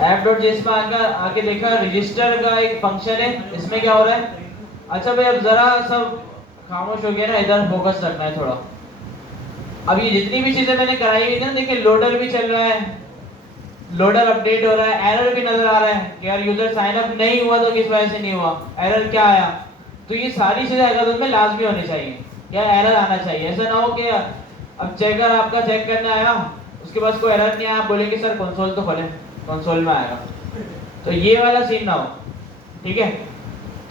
App dot JS में आके देखा रजिस्टर का एक फंक्शन है, इसमें क्या हो रहा है। अच्छा भाई अब जरा सब खामोश हो गया ना, इधर फोकस रखना है थोड़ा। अब ये जितनी भी चीजें मैंने कराई हुई थी ना, देखिए लोडर भी चल रहा है, लोडर अपडेट हो रहा है, एरर भी नजर आ रहा है कि यार यूजर साइन अप नहीं हुआ तो किस वजह से नहीं हुआ, एरर क्या आया। तो ये सारी चीजें हैकाथन में लाजमी होनी चाहिए, या एरर आना चाहिए। ऐसा ना हो कि अब चेकर आपका चेक करने आया, उसके पास कोई एरर नहीं आया, बोलेंगे सर कंसोल तो खोले, कंसोल में आएगा। तो ये वाला सीन ना हो, ठीक है।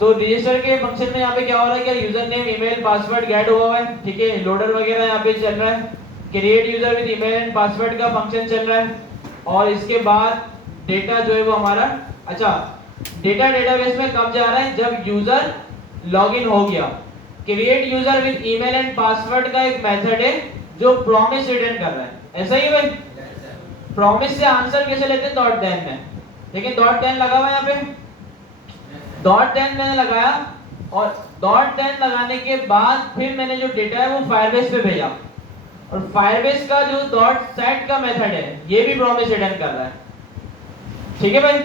तो रजिस्टर के फंक्शन में यहाँ पे क्या हो रहा है कि user name email password get हुआ है, ठीक है। लोडर वगैरह यहाँ पे चल रहा है, create user with email and password का फंक्शन चल रहा है। और इसके बाद डेटा जो है वो हमारा, अच्छा डेटा डेटाबेस में कब जा रहा है, जब यूजर लॉगिन हो गया। Create user with email and password का एक मेथड है जो प्रॉमिस रिटर्न कर रहा है, ऐसा ही है भाई। प्रॉमिस से आंसर कैसे लेते हैं, डॉट देन में, लेकिन डॉट देन लगा हुआ है यहाँ पे, डॉट देन मैंने लगाया, और डॉट देन लगाने के बाद फिर मैंने जो डेटा है वो फायरबेस पे भेजा, और फायरबेस का जो डॉट सेट का मेथड है ये भी प्रॉमिस रिटर्न कर रहा है, ठीक है भाई।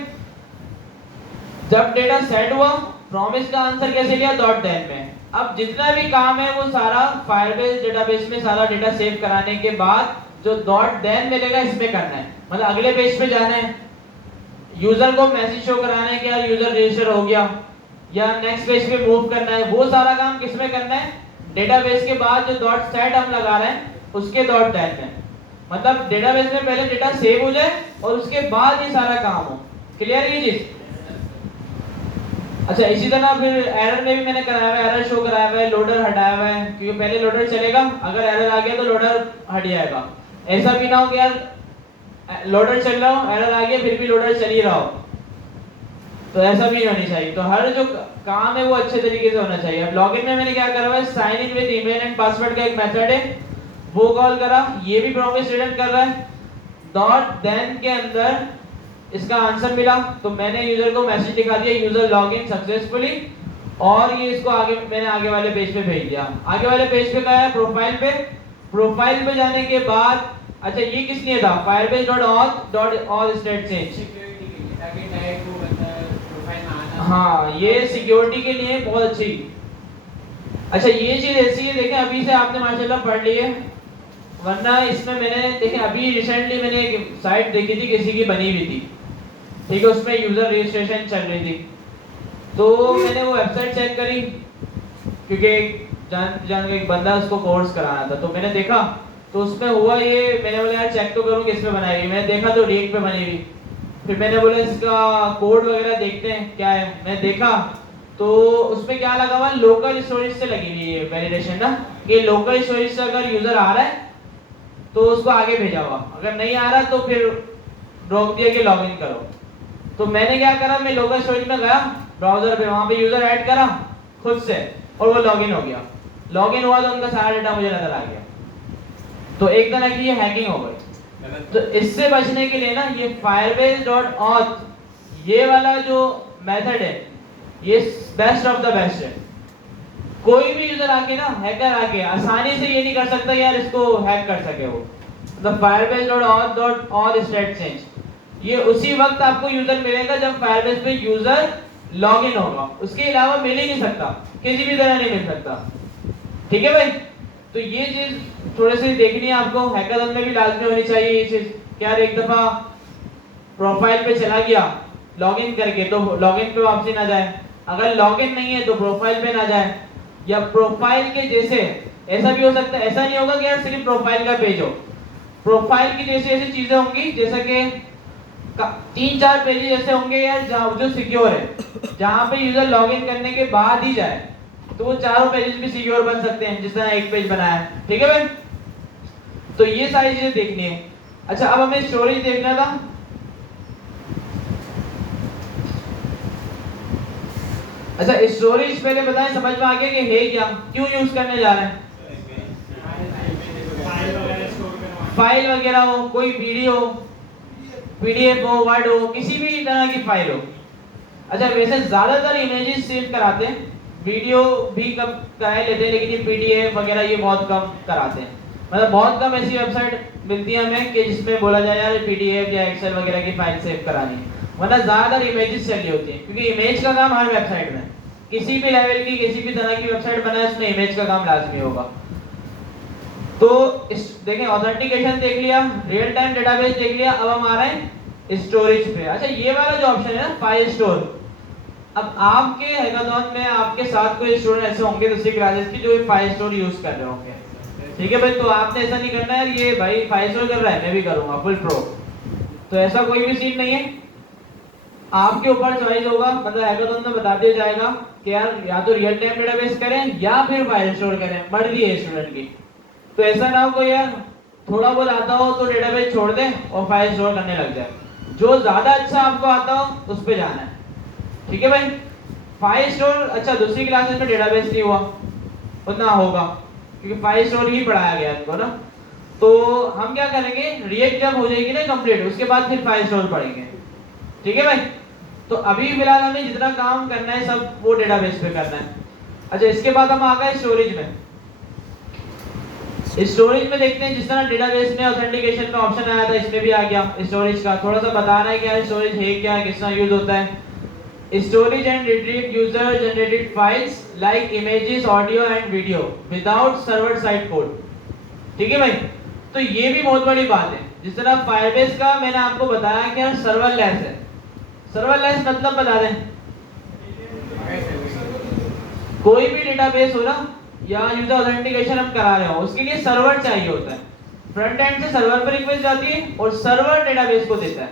जब डेटा सेट हुआ, प्रॉमिस का आंसर कैसे लिया, डॉट देन में। अब जितना भी काम है वो सारा फायरबेस डेटाबेस में सारा डेटा सेव कराने के बाद जो डॉट देन मिलेगा इसमें करना है, मतलब अगले पेज पे जाना है, यूजर को मैसेज शो कराना है कि यार यूजर रजिस्टर हो गया, या नेक्स्ट पेज पे मूव करना है। वो सारा काम किसमें करना है, डेटाबेस के बाद जो डॉट सेट हम लगा रहे हैं उसके डॉट देन में। मतलब डेटाबेस में पहले डेटा सेव हो जाए और उसके बाद ये सारा काम हो। क्लियर ये चीज। अच्छा इसी तरह फिर एरर में भी मैंने कराया हुआ है, एरर शो कराया हुआ है, लोडर हटाया हुआ है, क्योंकि पहले लोडर चलेगा, अगर एरर आ गया तो लोडर हट जाएगा। ऐसा भी ना हो कि यार लोडर चल रहा हो, एरर आ गया फिर भी लोडर चल ही रहा हो, तो ऐसा भी होनी चाहिए। तो हर जो काम है वो अच्छे तरीके से होना चाहिए। अब लॉगिन में मैंने क्या करा हुआ है, sign in with email and password का एक मेथड है, वो कॉल करा, ये भी प्रॉमिस रिटर्न कर रहा है। डॉट देन के अंदर इसका आंसर मिला तो मैंने यूजर को मैसेज दिखा दिया यूजर लॉगिन सक्सेसफुली, और ये इसको आगे मैंने आगे वाले पेज पे भेज दिया। आगे वाले पेज पे गया है प्रोफाइल पे, प्रोफाइल पे जाने के बाद अच्छा ये किस लिए था, Firebase dot auth state change, हाँ ये सिक्योरिटी के लिए बहुत अच्छी। अच्छा ये चीज ऐसी है, देखें अभी से आपने माशाल्लाह पढ़ ली है, वरना इसमें मैंने देखें अभी रिसेंटली मैंने एक साइट देखी थी किसी की बनी हुई थी, ठीक है, उसमें यूजर रजिस्ट्रेशन चल रही थी, तो मैंने वो वेबसाइट चेक करी, क्योंकि जान एक बंदा उसको कोर्स कराना था, तो मैंने देखा तो उसमें हुआ ये, मैंने बोला यार चेक तो करूँ किस पे बनाई हुई, मैंने देखा तो रिएक्ट पे बनी हुई, फिर मैंने बोला इसका कोड वगैरह देखते हैं क्या है, मैं देखा तो उसमें क्या लगा हुआ, लोकल स्टोरेज से लगी हुई है वैलिडेशन ना, कि लोकल स्टोरेज से अगर यूजर आ रहा है तो उसको आगे भेजा हुआ, अगर नहीं आ रहा तो फिर रोक दिया कि लॉगिन करो। तो मैंने क्या करा, मैं लोकल स्टोरेज में गया ब्राउजर पे, वहां पे यूजर ऐड करा खुद से और वो लॉगिन हो गया। लॉगिन हुआ तो उनका सारा डेटा मुझे नजर आ गया, तो एक तरह की ये हैकिंग हो गई। तो इससे बचने के लिए ना ये फायरबेस डॉट ऑथ ये वाला जो मेथड है ये बेस्ट ऑफ द बेस्ट है। कोई भी यूजर आके ना, हैकर आके आसानी से ये नहीं कर सकता यार इसको हैक कर सके वो। The Firebase dot auth state change, ये उसी वक्त आपको यूजर मिलेगा जब फायरबेस पे यूजर लॉगिन होगा, उसके अलावा मिल ही नहीं सकता, किसी भी तरह नहीं मिल सकता, ठीक है भाई। तो ये चीज थोड़ी सी देखनी है आपको, हैकाथन में भी लाजमी होनी चाहिए ये चीज। क्या एक दफा प्रोफाइल पे चला गया लॉगिन करके तो लॉगिन पे वापसी ना जाए, अगर लॉगिन नहीं है तो प्रोफाइल पे ना जाए, या प्रोफाइल के जैसे ऐसा भी हो सकता है, ऐसा नहीं होगा कि यार सिर्फ प्रोफाइल का पेज हो, प्रोफाइल की जैसे ऐसी चीजें होंगी जैसे कि 3-4 पेज ऐसे होंगे यार जो सिक्योर है, जहां पे यूजर लॉगिन करने के बाद ही जाए, तो वो चारों पेजेस भी सिक्योर बन सकते हैं जिस तरह एक पेज बनाया है, ठीक है भाई। तो ये सारी चीजें देखनी है। अच्छा अब हमें स्टोरेज देखना था, अच्छा स्टोरेज पहले बताएं समझ में आ गया कि है क्या, क्यों यूज करने जा रहे हैं। फाइल वगैरह हो, कोई वीडियो पीडीएफ हो, वर्ड हो, किसी भी तरह की फाइल हो। अच्छा वैसे ज्यादातर इमेजेस सेव कराते हैं, वीडियो भी कम करा लेते हैं, लेकिन ये पीडीएफ वगैरह ये बहुत कम कराते हैं। मतलब बहुत कम ऐसी वेबसाइट मिलती है हमें कि जिसमें बोला जाए यार पीडीएफ या एक्सेल वगैरह की फाइल सेव करानी है, वरना ज़्यादातर इमेजेस चाहिए होती है, क्योंकि इमेज का काम हर वेबसाइट में, किसी भी लेवल की किसी भी तरह की वेबसाइट बनाए उसमें इमेज का काम लाजमी होगा। तो इस देखें ऑथेंटिकेशन देख लिया, रियल टाइम डेटाबेस देख लिया, अब हम आ रहे हैं स्टोरेज पे। अच्छा ये वाला जो ऑप्शन है ना फाइल स्टोर, अब आपके हैकाथॉन में आपके साथ कोई स्टूडेंट ऐसे होंगे दूसरी क्लासेस की जो फाइल स्टोर यूज कर रहे होंगे, ठीक है भाई, तो आपने ऐसा नहीं करना है ये भाई फाइल स्टोर कर रहा है मैं भी करूंगा फुल प्रो, तो ऐसा कोई भी सीन नहीं है। आपके ऊपर चॉइस होगा, मतलब हैकाथॉन में बता दिया जाएगा कि यार या तो रियल टाइम डेटाबेस करें या फिर फाइल स्टोर करें, मर्जी है स्टूडेंट की। तो ऐसा ना हो कोई यार थोड़ा बहुत आता हो तो डेटाबेस छोड़ दे और फाइल स्टोर करने लग जाए, जो ज्यादा अच्छा आपको आता हो उस पे जाना है, ठीक है भाई। फाइल स्टोर अच्छा दूसरी क्लासेस में डेटाबेस नहीं हुआ उतना होगा, क्योंकि फाइल स्टोर ही पढ़ाया गया इनको ना। तो हम क्या करेंगे, रिएक्ट जब हो जाएगी ना कंप्लीट उसके बाद फिर फाइल स्टोर पढ़ेंगे, ठीक है भाई। तो अभी फिलहाल हमें जितना काम करना है सब वो डेटाबेस पे करना है। अच्छा इसके बाद हम आ गए स्टोरेज में। स्टोरेज में देखते हैं जिस तरह डेटाबेस में ऑथेंटिकेशन का ऑप्शन आया था इसमें भी आ गया स्टोरेज का, थोड़ा सा बताना है क्या स्टोरेज है, क्या किस तरह यूज होता है। Storage and retrieve user generated files like images, audio and video without server side code, ठीक है भाई। तो ये भी बहुत बड़ी बात है, जिस तरह फायरबेस का मैंने आपको बताया कि सर्वरलेस है। सर्वरलेस मतलब बता दें, कोई भी डेटाबेस हो ना या यूजर ऑथेंटिकेशन हम करा रहे हो उसके लिए सर्वर चाहिए होता है, फ्रंट एंड से सर्वर पर रिक्वेस्ट जाती है और सर्वर डेटाबेस को देता है,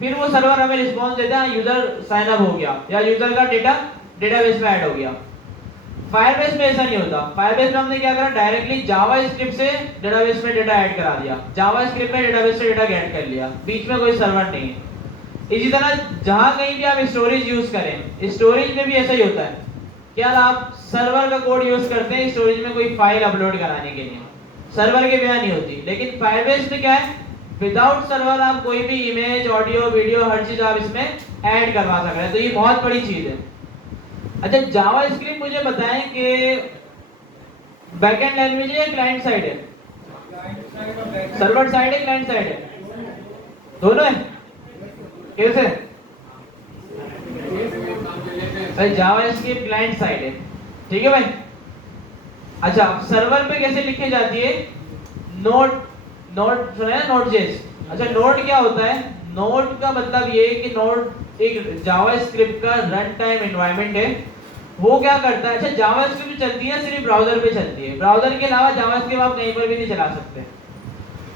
फिर वो सर्वर हमें रिस्पांस देता है यूजर साइन अप हो गया या यूजर का डेटा डेटाबेस में ऐड हो गया। फायरबेस में ऐसा नहीं होता, फायरबेस में हमने क्या करा डायरेक्टली जावा स्क्रिप्ट से डेटाबेस में डेटा ऐड करा दिया, जावा स्क्रिप्ट में डेटाबेस से डेटा गेट कर लिया, बीच में कोई सर्वर नहीं है। इसी तरह जहां कहीं भी आप स्टोरेज यूज करें, स्टोरेज में भी ऐसा ही होता है कि यार आप सर्वर का कोड यूज करते हैं स्टोरेज में कोई फाइल अपलोड कराने के लिए, सर्वर के बिना नहीं होती। लेकिन फायरबेस में क्या है, विदाउट सर्वर आप कोई भी इमेज, ऑडियो, वीडियो हर चीज आप इसमें ऐड करवा सकते हैं, तो ये बहुत बड़ी चीज है। अच्छा जावा स्क्रिप्ट मुझे बताएं कि बैकएंड लैंग्वेज है या क्लाइंट साइड है? सर्वर साइड है क्लाइंट साइड है? दोनों है? कैसे भाई? जावा स्क्रिप्ट क्लाइंट साइड है, ठीक है भाई। अच्छा सर्वर पे कैसे लिखी जाती है? नोड सुना है नोड जेस। अच्छा नोड क्या होता है? नोड का मतलब ये है कि नोड एक जावा स्क्रिप्ट का रन टाइम एनवायरनमेंट है, वो क्या करता है, अच्छा जावा स्क्रिप्ट चलती है सिर्फ ब्राउजर पे चलती है, ब्राउजर के अलावा जावा स्क्रिप्ट आप कहीं पर भी नहीं चला सकते।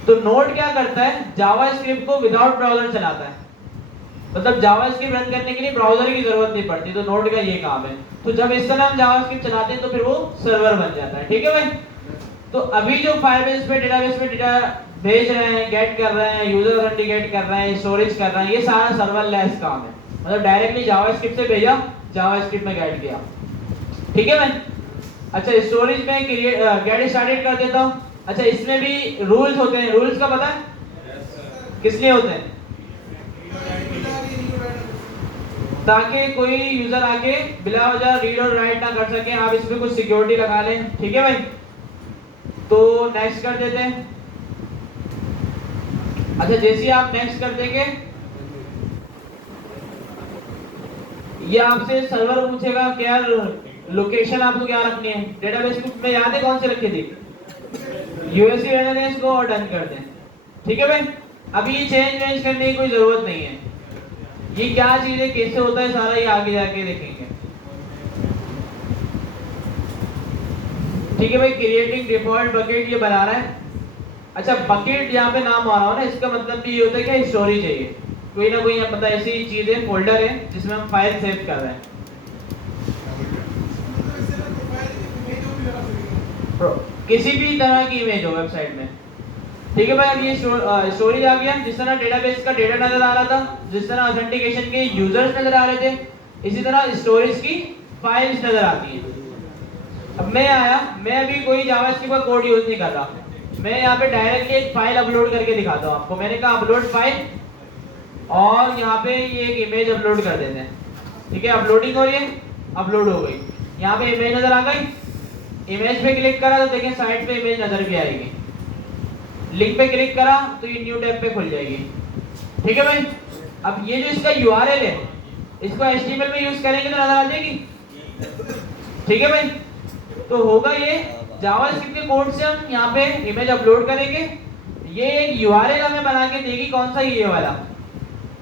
तो नोड क्या करता है, जावा स्क्रिप्ट को विदाउट ब्राउजर चलाता है, मतलब जावा स्क्रिप्ट रन करने के लिए ब्राउजर की जरूरत नहीं पड़ती, तो नोड का ये काम है। तो जब इस तरह हम जावा स्क्रिप्ट चलाते हैं तो फिर वो सर्वर बन जाता है, ठीक है भाई। तो अभी जो फायरबेस पे डेटाबेस में डेटा भेज रहे हैं, गेट कर रहे हैं, यूजर ऑथेंटिकेट कर रहे हैं, स्टोरेज कर रहे हैं, ये सारा सर्वरलेस काम है, मतलब डायरेक्टली जावास्क्रिप्ट से भेजा, जावास्क्रिप्ट में गेट किया, ठीक है भाई। अच्छा स्टोरेज में गेट स्टार्टेड कर देता हूं। अच्छा इसमें भी रूल्स होते हैं, रूल्स का पता है? किस लिए होते हैं? ताकि कोई यूजर आके बिला वजह रीड और राइट ना कर सके, आप इसमें कुछ सिक्योरिटी लगा लें, ठीक है भाई। तो नेक्स्ट कर देते हैं। अच्छा जैसे आप नेक्स्ट कर देंगे ये आपसे सर्वर पूछेगा क्या लोकेशन आपको क्या रखनी है, डेटाबेस में याद है कौन से रखी थी? यूएससी रहने दें इसको और डन कर दें, ठीक है भाई। अभी ये चेंज करने की कोई जरूरत नहीं है, ये क्या चीज है कैसे होता है सारा ये आगे जाके देखेंगे, ठीक है भाई। क्रिएटिंग डिफॉल्ट बकेट ये बना रहा है। अच्छा बकेट यहाँ पे नाम आ रहा हो ना, इसका मतलब भी ये होता है कि स्टोरेज है, ये कोई ना कोई पता ऐसी चीज है, फोल्डर है जिसमें हम फाइल सेव कर रहे हैं। किसी भी तरह की इमेज हो वेबसाइट में, ठीक है भाई। अब ये स्टोरेज आ गया, जिस तरह डेटाबेस का डेटा नजर आ रहा था, जिस तरह ऑथेंटिकेशन के यूजर्स नजर आ रहे थे, इसी तरह स्टोरेज की फाइल्स नजर आती हैं। अब मैं आया, मैं अभी कोई जावास्क्रिप्ट का कोड यूज नहीं कर रहा, मैं यहाँ पे डायरेक्टली एक फाइल अपलोड करके दिखाता हूँ आपको। मैंने कहा अपलोड फाइल और यहाँ पे ये एक इमेज अपलोड कर देते हैं, ठीक है। अपलोडिंग हो रही है, अपलोड हो गई, यहाँ पे इमेज नजर आ गई, इमेज पे क्लिक करा तो देखें साइड पे इमेज नजर भी आएगी, लिंक पे क्लिक करा तो ये न्यू टैब पे खुल जाएगी। ठीक है भाई। अब ये जो इसका यूआरएल है इसको एचटीएमएल में यूज करेंगे तो नजर आ जाएगी। ठीक है भाई। तो होगा ये जावास्क्रिप्ट के कोड से हम यहाँ पे इमेज अपलोड करेंगे, ये एक यूआरएल हमें बना के देगी, कौन सा, ये वाला,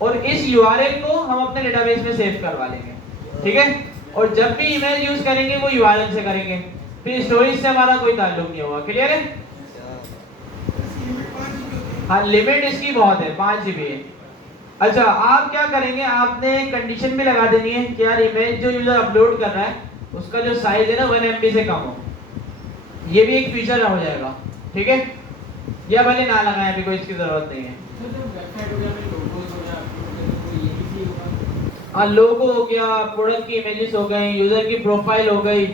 और इस यूआरएल को हम अपने डेटाबेस में सेव करवा लेंगे। ठीक है। और जब भी ईमेल यूज करेंगे वो यूआरएल से करेंगे, फिर स्टोरेज से हमारा कोई ताल्लुक नहीं होगा। क्लियर है? हाँ, लिमिट इसकी बहुत है, 5 GB है। अच्छा, आप क्या करेंगे, आपने कंडीशन भी लगा देनी है कि यार इमेज जो यूजर अपलोड कर रहा है उसका जो साइज है ना 1 MB से कम हो। ये भी एक फीचर हो जाएगा। ठीक है। या भले ना लगाएं, अभी कोई इसकी जरूरत नहीं है। हाँ, लोगो हो गया, प्रोडक्ट की इमेजेस हो गई, यूजर की प्रोफाइल हो गई,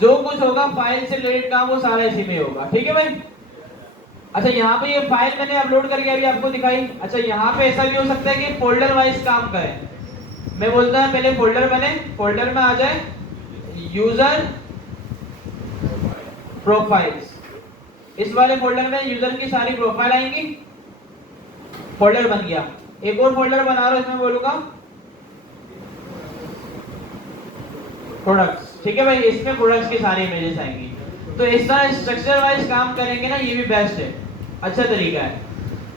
जो कुछ होगा फाइल से रिलेटेड काम वो सारा इसी में होगा। ठीक है भाई। अच्छा, यहाँ पे ये फाइल मैंने अपलोड करके अभी आपको दिखाई। अच्छा, यहाँ पे ऐसा भी हो सकता है कि फोल्डर वाइज काम करें। मैं बोलता हूँ पहले फोल्डर बने, फोल्डर में आ जाए यूजर प्रोफाइल्स, इस वाले फोल्डर में यूजर की सारी प्रोफाइल आएंगी। फोल्डर बन गया। एक और फोल्डर बना रहा हूं, इसमें बोलूंगा प्रोडक्ट्स। ठीक है भाई, इसमें प्रोडक्ट्स की सारी इमेजेस आएंगी। तो इस तरह स्ट्रक्चर वाइज काम करेंगे ना, ये भी बेस्ट है, अच्छा तरीका है।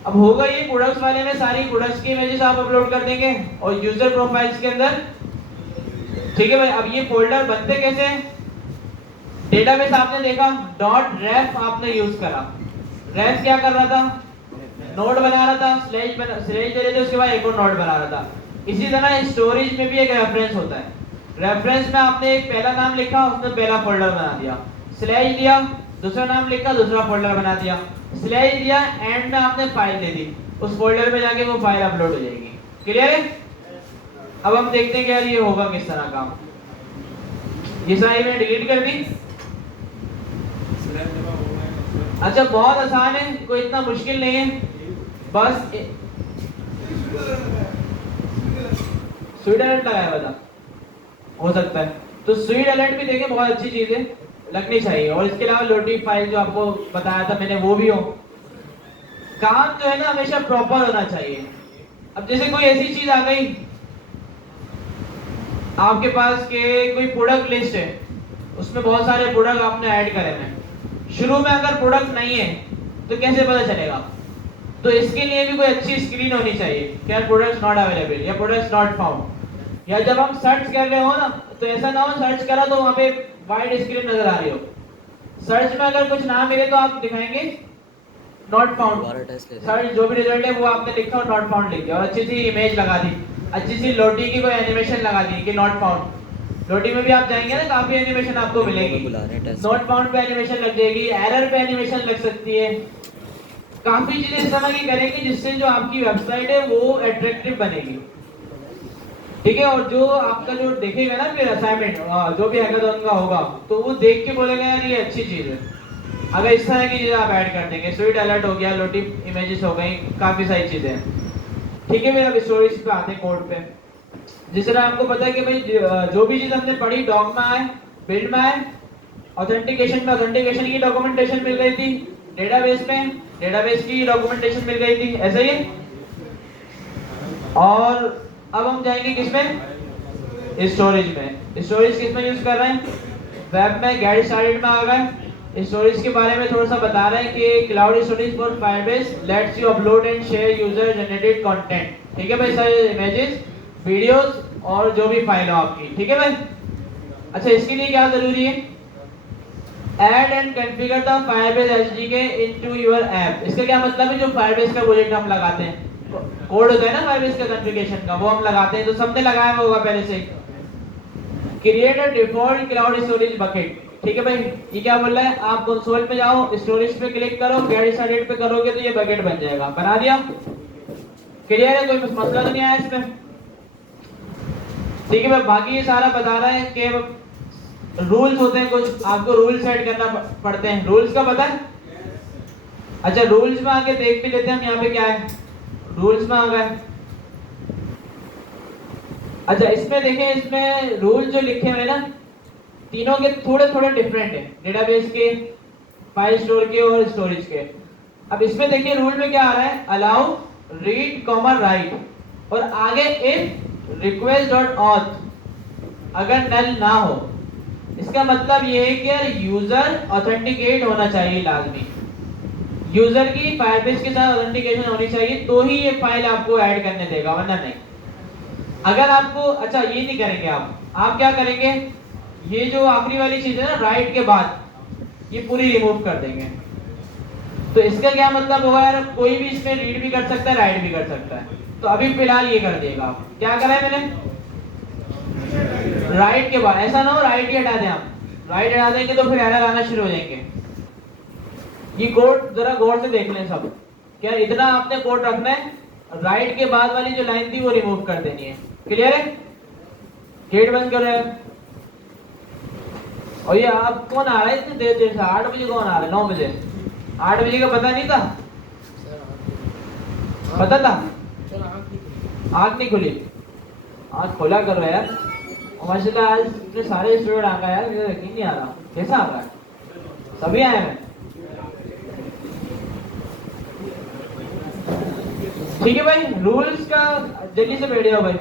अब होगा ये प्रोडक्ट्स वाले में सारी प्रोडक्ट्स की इमेजेस आप अपलोड कर देंगे और यूजर प्रोफाइल्स के अंदर। ठीक है भाई। अब ये फोल्डर बनते कैसे हैं? डेटाबेस आपने देखा .ref आपने यूज करा। रेफ क्या कर रहा था? नोड बना रहा था, स्लैश दे रहे थे, उसके बाद एक और नोड बना रहा था। इसी तरह स्टोरेज में भी एक रेफरेंस होता है। रेफरेंस में आपने एक पहला नाम लिखा, उसने पहला फोल्डर बना दिया, स्लैश दिया, दूसरा नाम लिखा, दूसरा फोल्डर बना दिया, स्लैश दिया, एंड में आपने फाइल दे दी, उस फोल्डर में जाके वो फाइल अपलोड हो जाएगी। क्लियर है? अब हम देखते हैं कि यार ये होगा किस तरह काम। ये सारी मैंने डिलीट कर दी। अच्छा, बहुत आसान है, कोई इतना मुश्किल नहीं है। बस स्वीट अलर्ट लगाया हुआ था, हो सकता है। तो स्वीट अलर्ट भी देखें, बहुत अच्छी चीज है, लगनी चाहिए। और इसके अलावा लोटी फाइल जो आपको बताया था मैंने, वो भी हो। काम जो है ना हमेशा प्रॉपर होना चाहिए। अब जैसे कोई ऐसी चीज आ गई आपके पास के कोई प्रोडक्ट लिस्ट है, उसमें बहुत सारे प्रोडक्ट आपने ऐड करे हैं, शुरू में अगर प्रोडक्ट नहीं है तो कैसे पता चलेगा? तो इसके लिए भी कोई अच्छी स्क्रीन होनी चाहिए, क्या प्रोडक्ट्स नॉट अवेलेबल या प्रोडक्ट्स नॉट फाउंड। या जब हम सर्च कर रहे हो ना, तो ऐसा ना हो सर्च करा तो वहां पे वाइड स्क्रीन नजर आ रही हो। सर्च में अगर कुछ ना मिले तो आप दिखाएंगे नॉट फाउंड। सर्च जो भी रिजल्ट है वो आपने लिखा और नॉट फाउंड लिख दिया, और अच्छी सी इमेज लगा दी, अच्छी सी लोटी की कोई एनिमेशन लगा दी कि नॉट फाउंड। लोटी में भी आप जाएंगे ना, काफी एनिमेशन आपको मिलेगी। नॉट फाउंड पे एनिमेशन लग जाएगी, एरर पे एनिमेशन लग सकती है। काफी चीजें इस तरह की करेंगे जिससे जो आपकी वेबसाइट है वो अट्रैक्टिव बनेगी। ठीक है। और जो आपका जो देखेगा ना फिर असाइनमेंट, जो भी हैकाथॉन का होगा, तो वो देख के बोलेगा यार ये अच्छी चीज है। अगर इस तरह की चीजें आप ऐड कर देंगे, स्वीट अलर्ट हो गया, लोटी इमेजेस हो गई, काफी सारी चीजें हैं। ठीक है। फिर अब स्टोरेज पे आते हैं, कोड पे। जिस तरह आपको पता है कि भाई जो भी चीज हमने पढ़ी डॉक में आए, बिल्ड में आए, ऑथेंटिकेशन में ऑथेंटिकेशन की डॉक्यूमेंटेशन मिल गई थी, डेटाबेस में डेटाबेस की डॉक्यूमेंटेशन मिल गई थी, ऐसा ही है। और अब हम जाएंगे किसमें? स्टोरेज में। स्टोरेज किसमें यूज कर रहे हैं? वेब में गेट स्टार्टेड में आ गए। स्टोरेज के बारे में थोड़ा सा बता रहे हैं कि cloud storage for Firebase let's you upload and share user generated content. ठीक है भाई, सारे इमेजेस, वीडियोस और जो भी फाइल हो आपकी। ठीक है भाई। अच्छा, इसके लिए क्या जरूरी है? Add and configure the Firebase SDK into your app. इसका क्या मतलब है? जो फायरबेस का प्रोजेक्ट हम लगाते हैं, कोड होता है ना फायरबेस का कॉन्फ़िगरेशन का, वो हम लगाते हैं, तो सबने लगाया होगा पहले से। Create a default cloud storage bucket. ठीक है भाई, ये क्या बोल रहा है? आप कंसोल पे जाओ, स्टोरेज पे क्लिक करो, गेट स्टार्टेड पे करोगे तो ये बकेट बन जाएगा। बना दिया? क्लियर है? कोई मसला तो नहीं आया इसमें? ठीक है भाई। बाकी ये सारा बता रहा है कि रूल्स होते हैं, कुछ आपको रूल सेट करना पड़ते हैं। रूल्स का पता है? अच्छा, रूल्स में आके देख भी लेते हैं हम, यहाँ पे क्या है। रूल्स में आ गए। अच्छा, इसमें देखें, इसमें रूल जो लिखे हुए ना, तीनों के थोड़े थोड़े डिफरेंट है, डेटाबेस के, फाइल स्टोर के और स्टोरेज के। अब इसमें देखिए रूल में क्या आ रहा है, अलाउ रीड कॉमा राइट और आगे इफ रिक्वेस्ट डॉट ऑथ अगर नल ना हो। इसका मतलब ये है कि यार यूजर ऑथेंटिकेट होना चाहिए लाजमी, यूजर की फायरबेस के साथ ऑथेंटिकेशन होनी चाहिए तो ही ये फाइल आपको ऐड करने देगा, वरना नहीं। अगर आपको अच्छा ये नहीं करेंगे आप क्या करेंगे, ये जो आखिरी वाली चीज है ना राइट के बाद ये पूरी रिमूव कर देंगे। तो इसका क्या मतलब होगा यार, कोई भी इसमें रीड भी कर सकता है राइट भी कर सकता है। तो अभी फिलहाल ये कर देगा आप, क्या करा है मैंने, राइट के बाद, ऐसा ना हो राइट ही हटा दें आप, राइट हटा देंगे तो फिर एरर आना शुरू हो जाएंगे। ये कोड जरा गौर से देख लें सब, क्या इतना आपने कोड रखना है, राइट के बाद वाली जो लाइन थी वो रिमूव कर देनी है। क्लियर है? गेट बंद कर रहे हैं। और ये आप कौन आ रहा है इतनी देर से, 8 बजे कौन आ रहा है, 9 बजे, 8 बजे का पता नहीं था, पता था, आँख नहीं खुली, आँख खोला करो यार। माशाल्लाह आज इतने सारे स्टूडेंट आ गए यार, मुझे यकीन नहीं आ रहा, कैसा आ रहा है, सभी आए हैं। ठीक है भाई, रूल्स का जल्दी से बैठ जाओ भाई।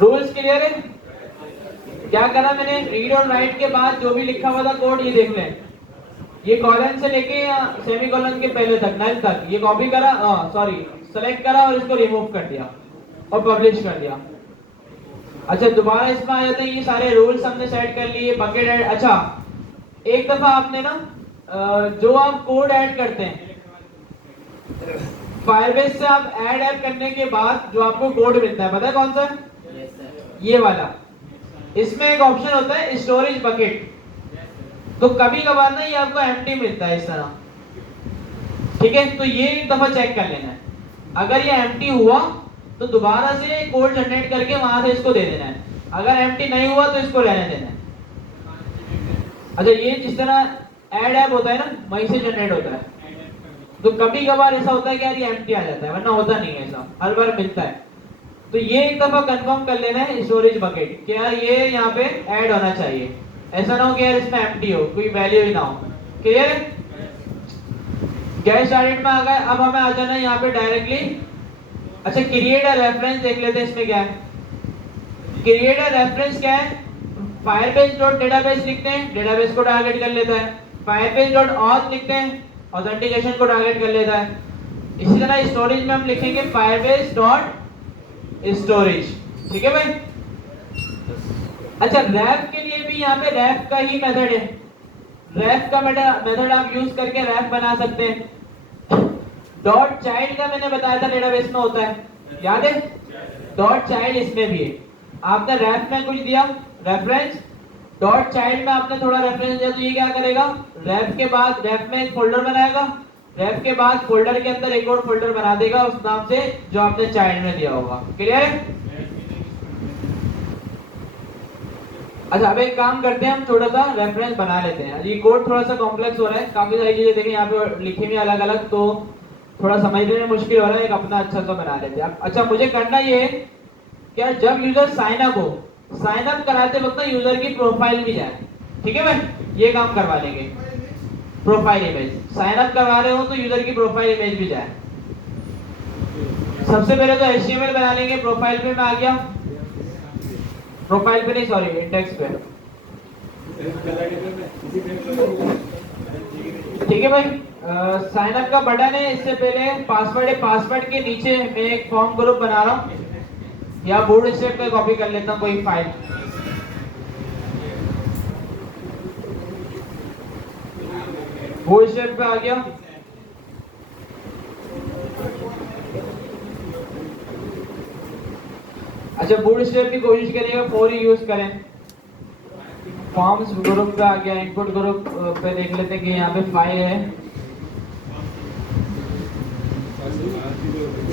रूल्स क्लियर है? क्या करा मैंने, रीड और राइट के बाद जो भी लिखा हुआ था कोड ये देख लें, ये कॉलन से लेके या सेमीकोलन के पहले तक नल तक ये कॉपी करा, सॉरी सेलेक्ट करा और इसको रिमूव कर दिया और पब्लिश कर दिया। अच्छा दोबारा इसमें आ जाते हैं, ये सारे रूल्स हमने सेट कर लिए, बकेट ऐड। अच्छा एक दफा आपने ना जो आप कोड ऐड करते हैं फायरबेस से, आप ऐड करने के बाद जो आपको कोड मिलता है पता है कौन सा? ये वाला। इसमें एक ऑप्शन होता है स्टोरेज बकेट, तो कभी कभार ना ये आपको एम्प्टी मिलता है इस तरह, ठीक है? तो ये एक दफा चेक कर लेना है, अगर ये एम्प्टी हुआ तो दोबारा से कोड जनरेट करके वहां से इसको दे देना है, अगर एम्प्टी नहीं हुआ तो इसको रहने देना है। अच्छा ये जिस तरह ऐड ऐप होता है ना वहीं से जनरेट होता है, तो कभी कभार ऐसा होता है कि यार ये एम्प्टी आ जाता है, वरना होता नहीं है, ऐसा हर बार मिलता है। तो ये एक दफा कंफर्म कर लेना है स्टोरेज बकेट कि यार ये यहाँ पे ऐड होना चाहिए, ऐसा ना हो कि यार इसमें एम्प्टी हो, कोई वैल्यू ही ना हो। क्लियर है? गेट स्टार्टेड में आ गए, अब हमें आ जाना है यहाँ पे डायरेक्टली। अच्छा क्रिएट अ रेफरेंस देख लेते हैं, इसमें क्या है, क्रिएट अ रेफरेंस क्या है, फायरबेस डॉट डेटाबेस लिखते हैं, डेटाबेस को टारगेट कर लेता है, फायरबेस डॉट ऑथ लिखते हैं, ऑथेंटिकेशन को टारगेट कर लेता है। इसी तरह स्टोरेज में हम लिखेंगे फायरबेस डॉट स्टोरेज, ठीक है भाई? अच्छा रैप के लिए भी यहाँ पे रैप का ही मेथड है, रैप का मेथड आप यूज करके रैप बना सकते हैं। डॉट चाइल्ड का मैंने बताया था डेटाबेस में होता है, याद है? डॉट चाइल्ड इसमें भी है, आपने रैप में कुछ दिया रेफरेंस, डॉट चाइल्ड में आपने थोड़ा रेफरेंस दिया, तो ये क्या करेगा, रैप के बाद रैप में एक फोल्डर बनाएगा, रैप के बाद फोल्डर के अंदर एक और फोल्डर बना देगा उस नाम से जो आपने चाइल्ड में दिया होगा। क्लियर है? अच्छा अब एक काम करते हैं, हम थोड़ा सा रेफरेंस बना लेते हैं। ये कोड थोड़ा सा कॉम्प्लेक्स हो रहा है, काफी सारी चीजें देखें यहाँ पे लिखी हुई अलग अलग, तो थोड़ा समझने में मुश्किल हो रहा है, एक अपना अच्छा सा बना लेते हैं। अच्छा मुझे करना ये है क्या, जब यूजर साइन अप हो, साइन अप कराते वक्त ना यूजर की प्रोफाइल भी जाए, ठीक है भाई? ये काम करवा लेंगे, प्रोफाइल इमेज, साइन अप करवा रहे हो तो यूजर की प्रोफाइल इमेज भी जाए। सबसे पहले तो HTML बना लेंगे, प्रोफाइल पे मैं आ गया, प्रोफाइल पे नहीं सॉरी इंडेक्स पे, ठीक है भाई? साइन अप का बटन है, इससे पहले पासवर्ड है, पासवर्ड के नीचे मैं एक फॉर्म ग्रुप बना रहा हूँ, या बोर्ड स्टेप पे कॉपी कर लेता हूँ कोई फाइल, बोर्ड स्टेप पे आ गया। अच्छा बूट स्ट्रैप की कोशिश करिएगा 4 ही यूज करें। फॉर्म्स ग्रुप पे आ गया, इनपुट ग्रुप पे देख लेते हैं कि यहाँ पे फाइल है,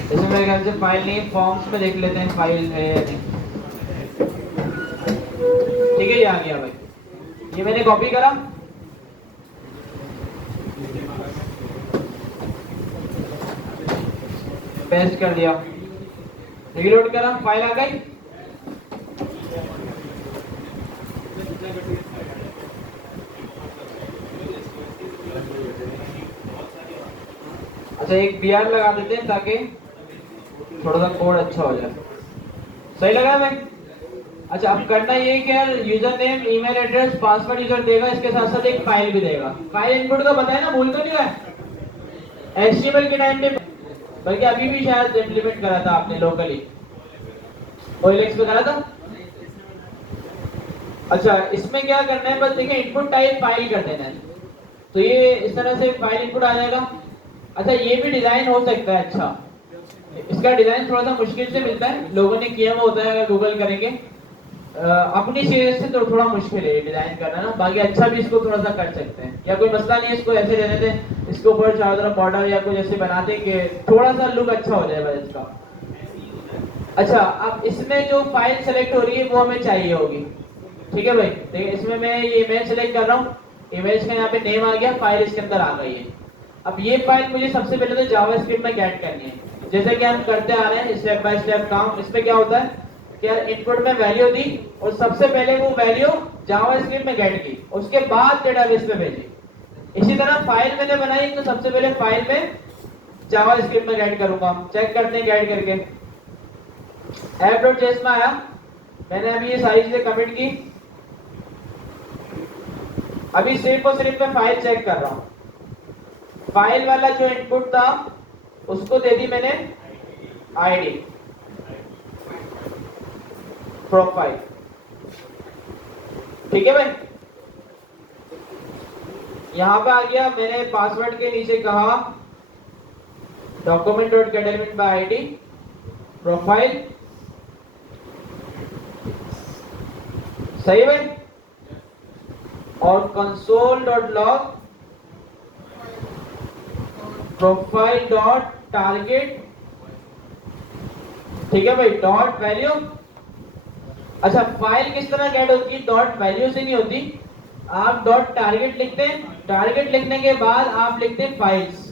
इसमें मेरे ख्याल से फाइल नहीं, फॉर्म्स पे देख लेते हैं फाइल है या नहीं। ठीक है ये आ गया भाई, ये मैंने कॉपी करा, पेस्ट कर दिया, रीलोड करा, फाइल आ गई। अच्छा एक BR लगा देते हैं ताकि थोड़ा सा कोड अच्छा हो जाए। सही लगा भाई? अच्छा अब करना ये कि यार user name, email address, password user देगा, इसके साथ साथ एक फाइल भी देगा। फाइल इनपुट का बताया ना, भूल तो नहीं है HTML के टाइम पे, बल्कि अभी भी शायद इम्प्लीमेंट करा था आपने लोकली, OLX पे करा था। अच्छा इसमें क्या करना है, बस देखिए इनपुट टाइप फाइल कर देना है, तो ये इस तरह से फाइल इनपुट आ जाएगा। अच्छा ये भी डिजाइन हो सकता है, अच्छा इसका डिजाइन थोड़ा सा मुश्किल से मिलता है, लोगों ने किया हुआ होता है, अगर गूगल करेंगे अपनी चीज से तो थोड़ा मुश्किल है डिजाइन करना ना, बाकी अच्छा भी इसको थोड़ा सा कर सकते हैं, या कोई मसला नहीं है, इसको ऐसे रहने दें, इसके ऊपर चारों तरफ बॉर्डर या कुछ ऐसे बनाते कि थोड़ा सा लुक अच्छा हो जाए बस इसका। अच्छा अब इसमें जो फाइल सेलेक्ट हो रही है वो हमें चाहिए होगी, ठीक है भाई। देखिए इसमें मैं ये इमेज सेलेक्ट कर रहा हूँ, इमेज का यहाँ पे नेम आ गया, फाइल इसके अंदर आ गई है। अब ये फाइल मुझे सबसे पहले तो जावास्क्रिप्ट में गेट करनी है, जैसे कि हम करते आ रहे हैं स्टेप बाय स्टेप काम। इसमें क्या होता है कि यार इनपुट में वैल्यू दी और सबसे पहले वो वैल्यू जावास्क्रिप्ट में गेट की, उसके बाद डेटाबेस पे भेजी। इसी तरह फाइल मैंने बनाई तो सबसे पहले फाइल में जावास्क्रिप्ट में गेट करूंगा। चेक करते हैं गेट करके, app.js में आया, मैंने अभी ये सारी चीजें कमिट की, अभी सिर्फ और सिर्फ मैं फाइल चेक कर रहा हूं। फाइल वाला जो इनपुट था उसको दे दी मैंने आईडी प्रोफाइल, ठीक है भाई। यहां पे आ गया, मैंने पासवर्ड के नीचे कहा document.getElement प्रोफाइल, सही भाई। और console.log प्रोफाइल.target, ठीक है भाई, डॉट वैल्यू। अच्छा फाइल किस तरह गेट होती है, डॉट वैल्यू से नहीं होती, आप डॉट टारगेट लिखते हैं, टारगेट लिखने के बाद आप लिखते हैं फाइल्स,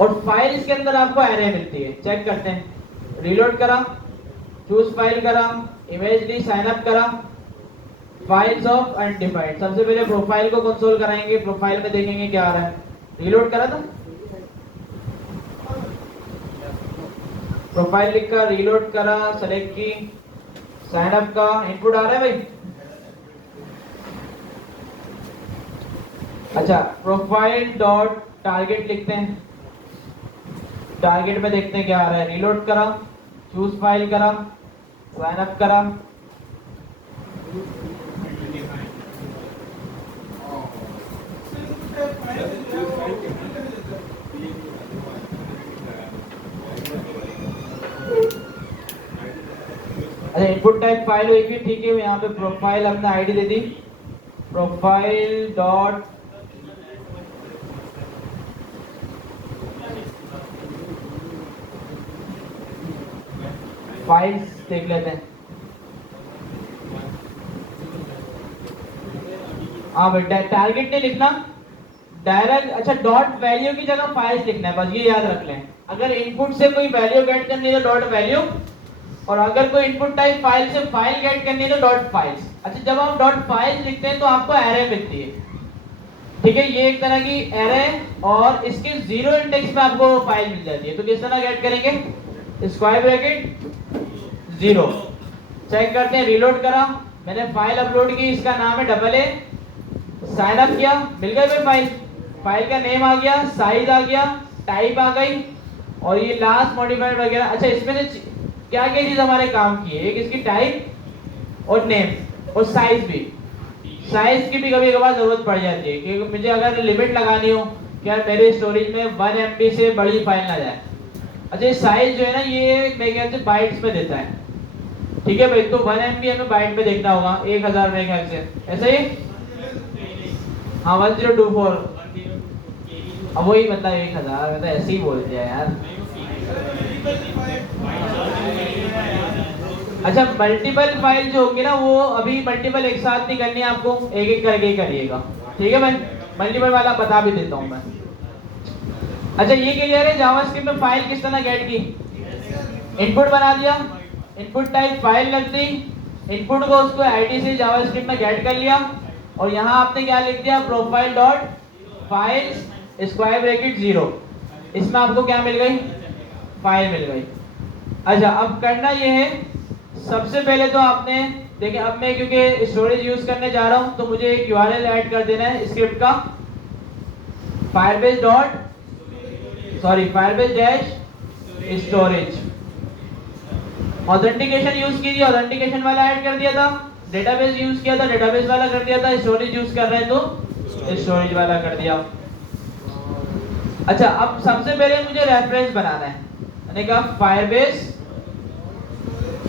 और फाइल्स के अंदर आपको एरे मिलती है। चेक करते हैं, रीलोड करा, चूज फाइल करा, इमेज ली, साइन अप करा, फाइल्स ऑफ अनडिफाइंड। सबसे पहले प्रोफाइल को कंसोल कराएंगे, प्रोफाइल में देखेंगे क्या आ रहा है। रीलोड करा था, प्रोफाइल लिखा, रीलोड करा, सेलेक्ट की, साइन अप का इनपुट आ रहा है भाई। अच्छा प्रोफाइल डॉट टारगेट लिखते हैं, टारगेट में देखते हैं क्या आ रहा है। रीलोड करा, चूज फाइल करा, साइन अप करा, अच्छा इनपुट टाइप फाइल होगी, ठीक है। यहाँ पे प्रोफाइल हमने आईडी दे दी, प्रोफाइल डॉट फाइल्स देख लेते हैं। हाँ बेटा टारगेट नहीं लिखना डायरेक्ट, अच्छा डॉट वैल्यू की जगह फाइल्स लिखना है, बस ये याद रख लें। अगर इनपुट से कोई वैल्यू गेट करनी है तो डॉट वैल्यू, और अगर कोई इनपुट टाइप फाइल से फाइल गेट करनी है तो डॉट फाइल्स। अच्छा जब आप डॉट फाइल्स लिखते हैं तो आपको एरे मिलती है, ठीक है, ये एक तरह की एरे, और इसके जीरो इंडेक्स में आपको फाइल मिल जाती है। तो किस तरह गेट करेंगे, स्क्वायर ब्रैकेट जीरो, चेक करते हैं, रीलोड करा, मैंने फाइल अपलोड की, इसका नाम है AA, साइन अप किया, मिल गई भाई फाइल, फाइल का नेम आ गया, साइज आ गया, टाइप आ गई, और ये लास्ट मॉडिफाइड वगैरह। अच्छा इसमें से क्या क्या चीज हमारे काम की है, एक इसकी टाइप और नेम और साइज भी, साइज की भी कभी कभार जरूरत पड़ जाती है, क्योंकि मुझे अगर लिमिट लगानी हो कि यार मेरे स्टोरेज में 1 MB से बड़ी फाइल ना जाए। अच्छा ये साइज जो है ना, ये मेरे ख्याल से बाइट्स में देता है, ठीक है भाई। तो 1 MB हमें बाइट में देखना होगा, 1000 मेरे ख्याल से, ऐसा ही, हाँ 1024, अब वही मतलब 1000, मतलब ऐसे ही बोलते हैं यार। अच्छा मल्टीपल फाइल जो होगी ना, वो अभी मल्टीपल एक साथ नहीं करनी है आपको, एक एक करके ही करिएगा, ठीक है भाई। मल्टीपल वाला बता भी देता हूँ मैं। अच्छा ये क्लियर है, जावास्क्रिप्ट में फाइल किस तरह गेट की, इनपुट बना दिया, इनपुट टाइप फाइल लग दी, इनपुट को उसको आईडी से जावास्क्रिप्ट में गेट कर लिया, और यहाँ आपने क्या लिख दिया, profile dot files square bracket 0। इसमें आपको क्या मिल गई, फाइल मिल गई। अच्छा, अब करना ये है, सबसे पहले तो आपने देखिए, अब मैं क्योंकि स्टोरेज यूज करने जा रहा हूं तो मुझे एक यूआरएल ऐड कर देना है स्क्रिप्ट का, Firebase dash storage. Authentication use कीजिए, ऑथेंटिकेशन वाला ऐड कर दिया था। डेटाबेस यूज किया था, डेटाबेस वाला कर दिया था। स्टोरेज यूज कर रहे हैं तो स्टोरेज वाला कर दिया। अच्छा, अब सबसे पहले मुझे रेफरेंस बनाना है। मैंने कहा फायरबेस,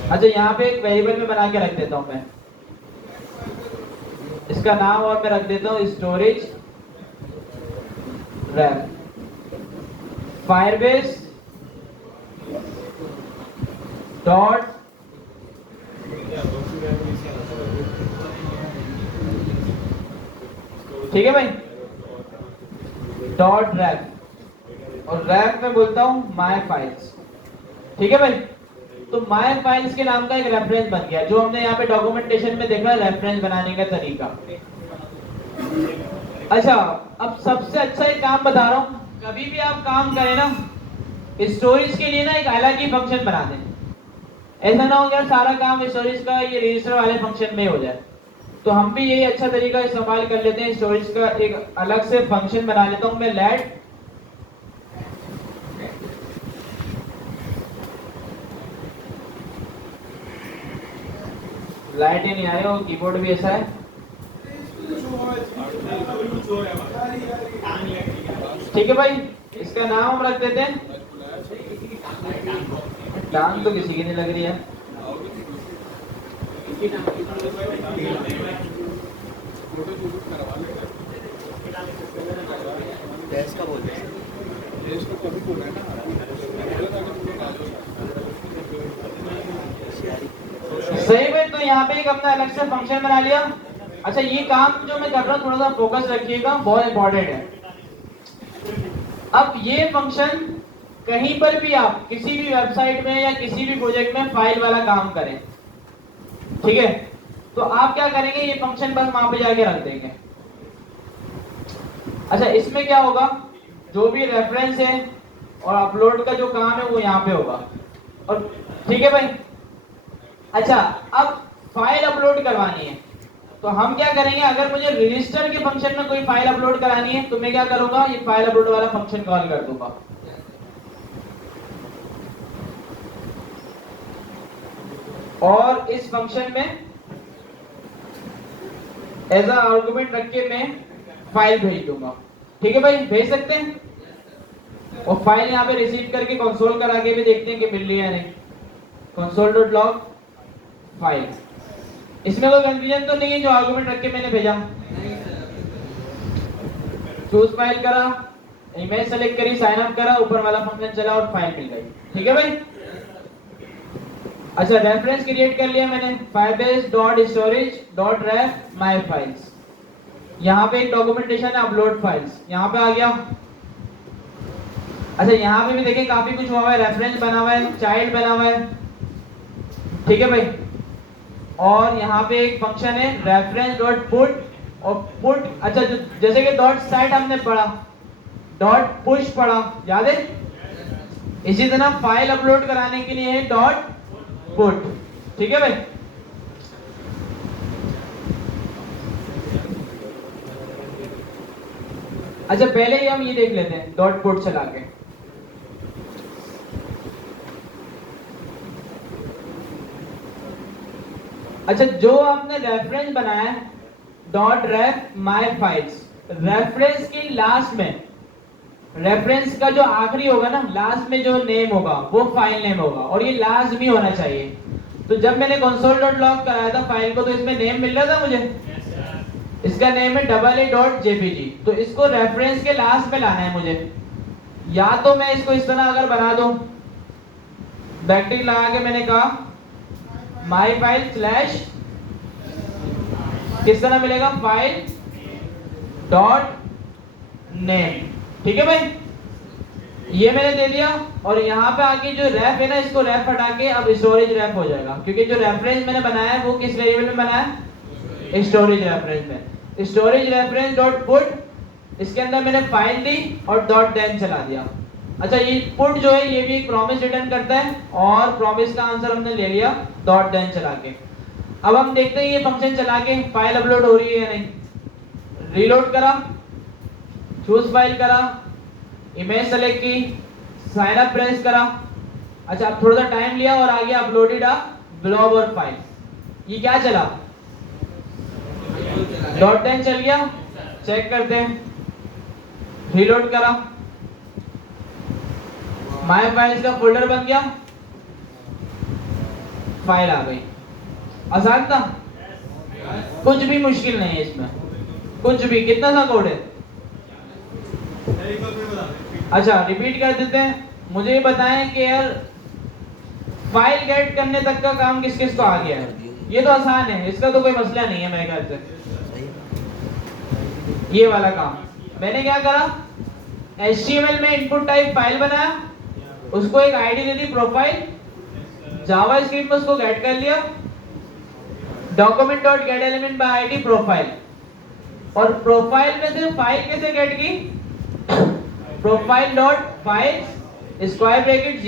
अच्छा यहाँ पे एक वेरिएबल में बना के रख देता हूं मैं, इसका नाम और मैं रख देता हूं स्टोरेज रैप। फायरबेस डॉट ठीक है भाई, डॉट रैप, और रैप में बोलता हूं माय फाइल्स। ठीक है भाई, तो माय फाइल्स के नाम का एक रेफरेंस बन गया, जो हमने यहाँ पे डॉक्यूमेंटेशन में देखा रेफरेंस बनाने का तरीका। अच्छा, अब सबसे अच्छा एक काम बता रहा हूँ, कभी भी आप काम करें ना, स्टोरेज के लिए ना एक अलग ही फंक्शन बना दें। ऐसा ना हो यार सारा काम स्टोरेज का ये रजिस्टर वाले फंक्शन में हो जाए, तो हम भी यही अच्छा तरीका इस्तेमाल कर लेते हैं, स्टोरेज का एक अलग से फंक्शन बना लेता हूं मैं, लाइट ही नहीं आ रही, वो कीबोर्ड भी ऐसा है। ठीक है भाई, इसका नाम हम रख देते हैं, टांग तो किसी की नहीं लग रही है। सही में, तो यहाँ पे एक अपना अलग से फंक्शन बना लिया। अच्छा, ये काम जो मैं कर रहा हूँ थोड़ा सा फोकस रखिएगा, बहुत इंपॉर्टेंट है। अब ये फंक्शन कहीं पर भी आप किसी भी वेबसाइट में या किसी भी प्रोजेक्ट में फाइल वाला काम करें, ठीक है, तो आप क्या करेंगे, ये फंक्शन बस वहां पे जाके रख देंगे। अच्छा, इसमें क्या होगा, जो भी रेफरेंस है और अपलोड का जो काम है वो यहाँ पे होगा, और ठीक है भाई। अच्छा, अब फाइल अपलोड करवानी है, तो हम क्या करेंगे, अगर मुझे रजिस्टर के फंक्शन में कोई फाइल अपलोड करानी है तो मैं क्या करूंगा, ये फाइल अपलोड वाला फंक्शन कॉल कर दूंगा। और इस फंक्शन में एज अ आर्गुमेंट रख के मैं फाइल भेज दूंगा। ठीक है भाई, भेज सकते हैं, और फाइल यहाँ पे रिसीव करके कंसोल करा के भी देखते हैं कि मिल रही है या नहीं। console.log फाइल, इसमें कोई कंफ्यूजन तो नहीं है जो आर्गुमेंट रख के मैंने भेजा। चूज फाइल करा, इमेज सेलेक्ट करी, साइन अप करा, ऊपर वाला फंक्शन चला और फाइल मिल गई। ठीक है भाई। अच्छा, रेफरेंस क्रिएट कर लिया मैंने, Firebase dot storage dot ref my files. यहाँ पे एक डॉक्यूमेंटेशन है अपलोड फाइल्स, यहाँ पे आ गया। अच्छा, यहाँ पे भी देखें काफी कुछ हुआ है, रेफरेंस बना हुआ है, चाइल्ड बना हुआ है। ठीक है भाई, और यहाँ पे एक फंक्शन है रेफरेंस डॉट पुट, और पुट, अच्छा जैसे कि डॉट साइट हमने पढ़ा, डॉट पुश पढ़ा, याद है। इसी तरह फाइल अपलोड कराने के लिए है डॉट पुट। ठीक है भाई। अच्छा, पहले ही हम ये देख लेते हैं डॉट पुट चला के। अच्छा, जो आपने रेफरेंस बनाया है dot ref my files, reference की लास्ट में, रेफरेंस का जो आखिरी होगा ना, लास्ट में जो नेम होगा वो फाइल नेम होगा, और ये लाजमी होना चाहिए। तो जब मैंने console.log कराया था फाइल को, तो इसमें नेम मिल रहा था मुझे, इसका नेम है AA.jpg। तो इसको रेफरेंस के लास्ट में लाना है मुझे। या तो मैं इसको इस तरह अगर बना दूं, बैकटिक लगा के मैंने कहा माई फाइल स्लैश, किस तरह मिलेगा, फाइल डॉट नेम। ठीक है भाई, ये मैंने दे दिया, और यहाँ पे आके जो रैप है ना, इसको रैप हटा के अब स्टोरेज रैप हो जाएगा, क्योंकि जो रेफरेंस मैंने बनाया है वो किस वेरिएबल में बनाया है, स्टोरेज रेफरेंस में। स्टोरेज रेफरेंस डॉट पुट, इसके अंदर मैंने फाइल दी और डॉट देन चला दिया। अच्छा, ये पुट जो है ये भी एक प्रॉमिस रिटर्न करता है और प्रॉमिस का आंसर हमने ले लिया डॉट देन चला के। अब हम देखते हैं ये फंक्शन चला के फाइल अपलोड हो रही है या नहीं। रीलोड करा, चूज फाइल करा, इमेज सेलेक्ट की, साइन अप प्रेस करा। अच्छा, अब थोड़ा सा टाइम लिया और आ गया अपलोडेड अ ब्लॉब और फाइल। ये क्या चला? डॉट देन चल गया। चेक करते हैं, रीलोड करा, माय फाइल्स का फोल्डर बन गया, फाइल आ गई। आसान था, कुछ भी मुश्किल नहीं है इसमें, कुछ भी। कितना सा कोड है? अच्छा, रिपीट कर देते हैं। मुझे ये बताएं कि यार फाइल गेट करने तक का काम किस किस को आ गया है? ये तो आसान है, इसका तो कोई मसला नहीं है मेरे ख्याल से। ये वाला काम मैंने क्या करा, HTML में इनपुट टाइप फाइल बनाया, उसको एक आईडी दे दी प्रोफाइल, जावास्क्रिप्ट में उसको गेट कर लिया, document dot get element by ID profile. और प्रोफाइल में से फाइल कैसे गेट की? Profile dot file square bracket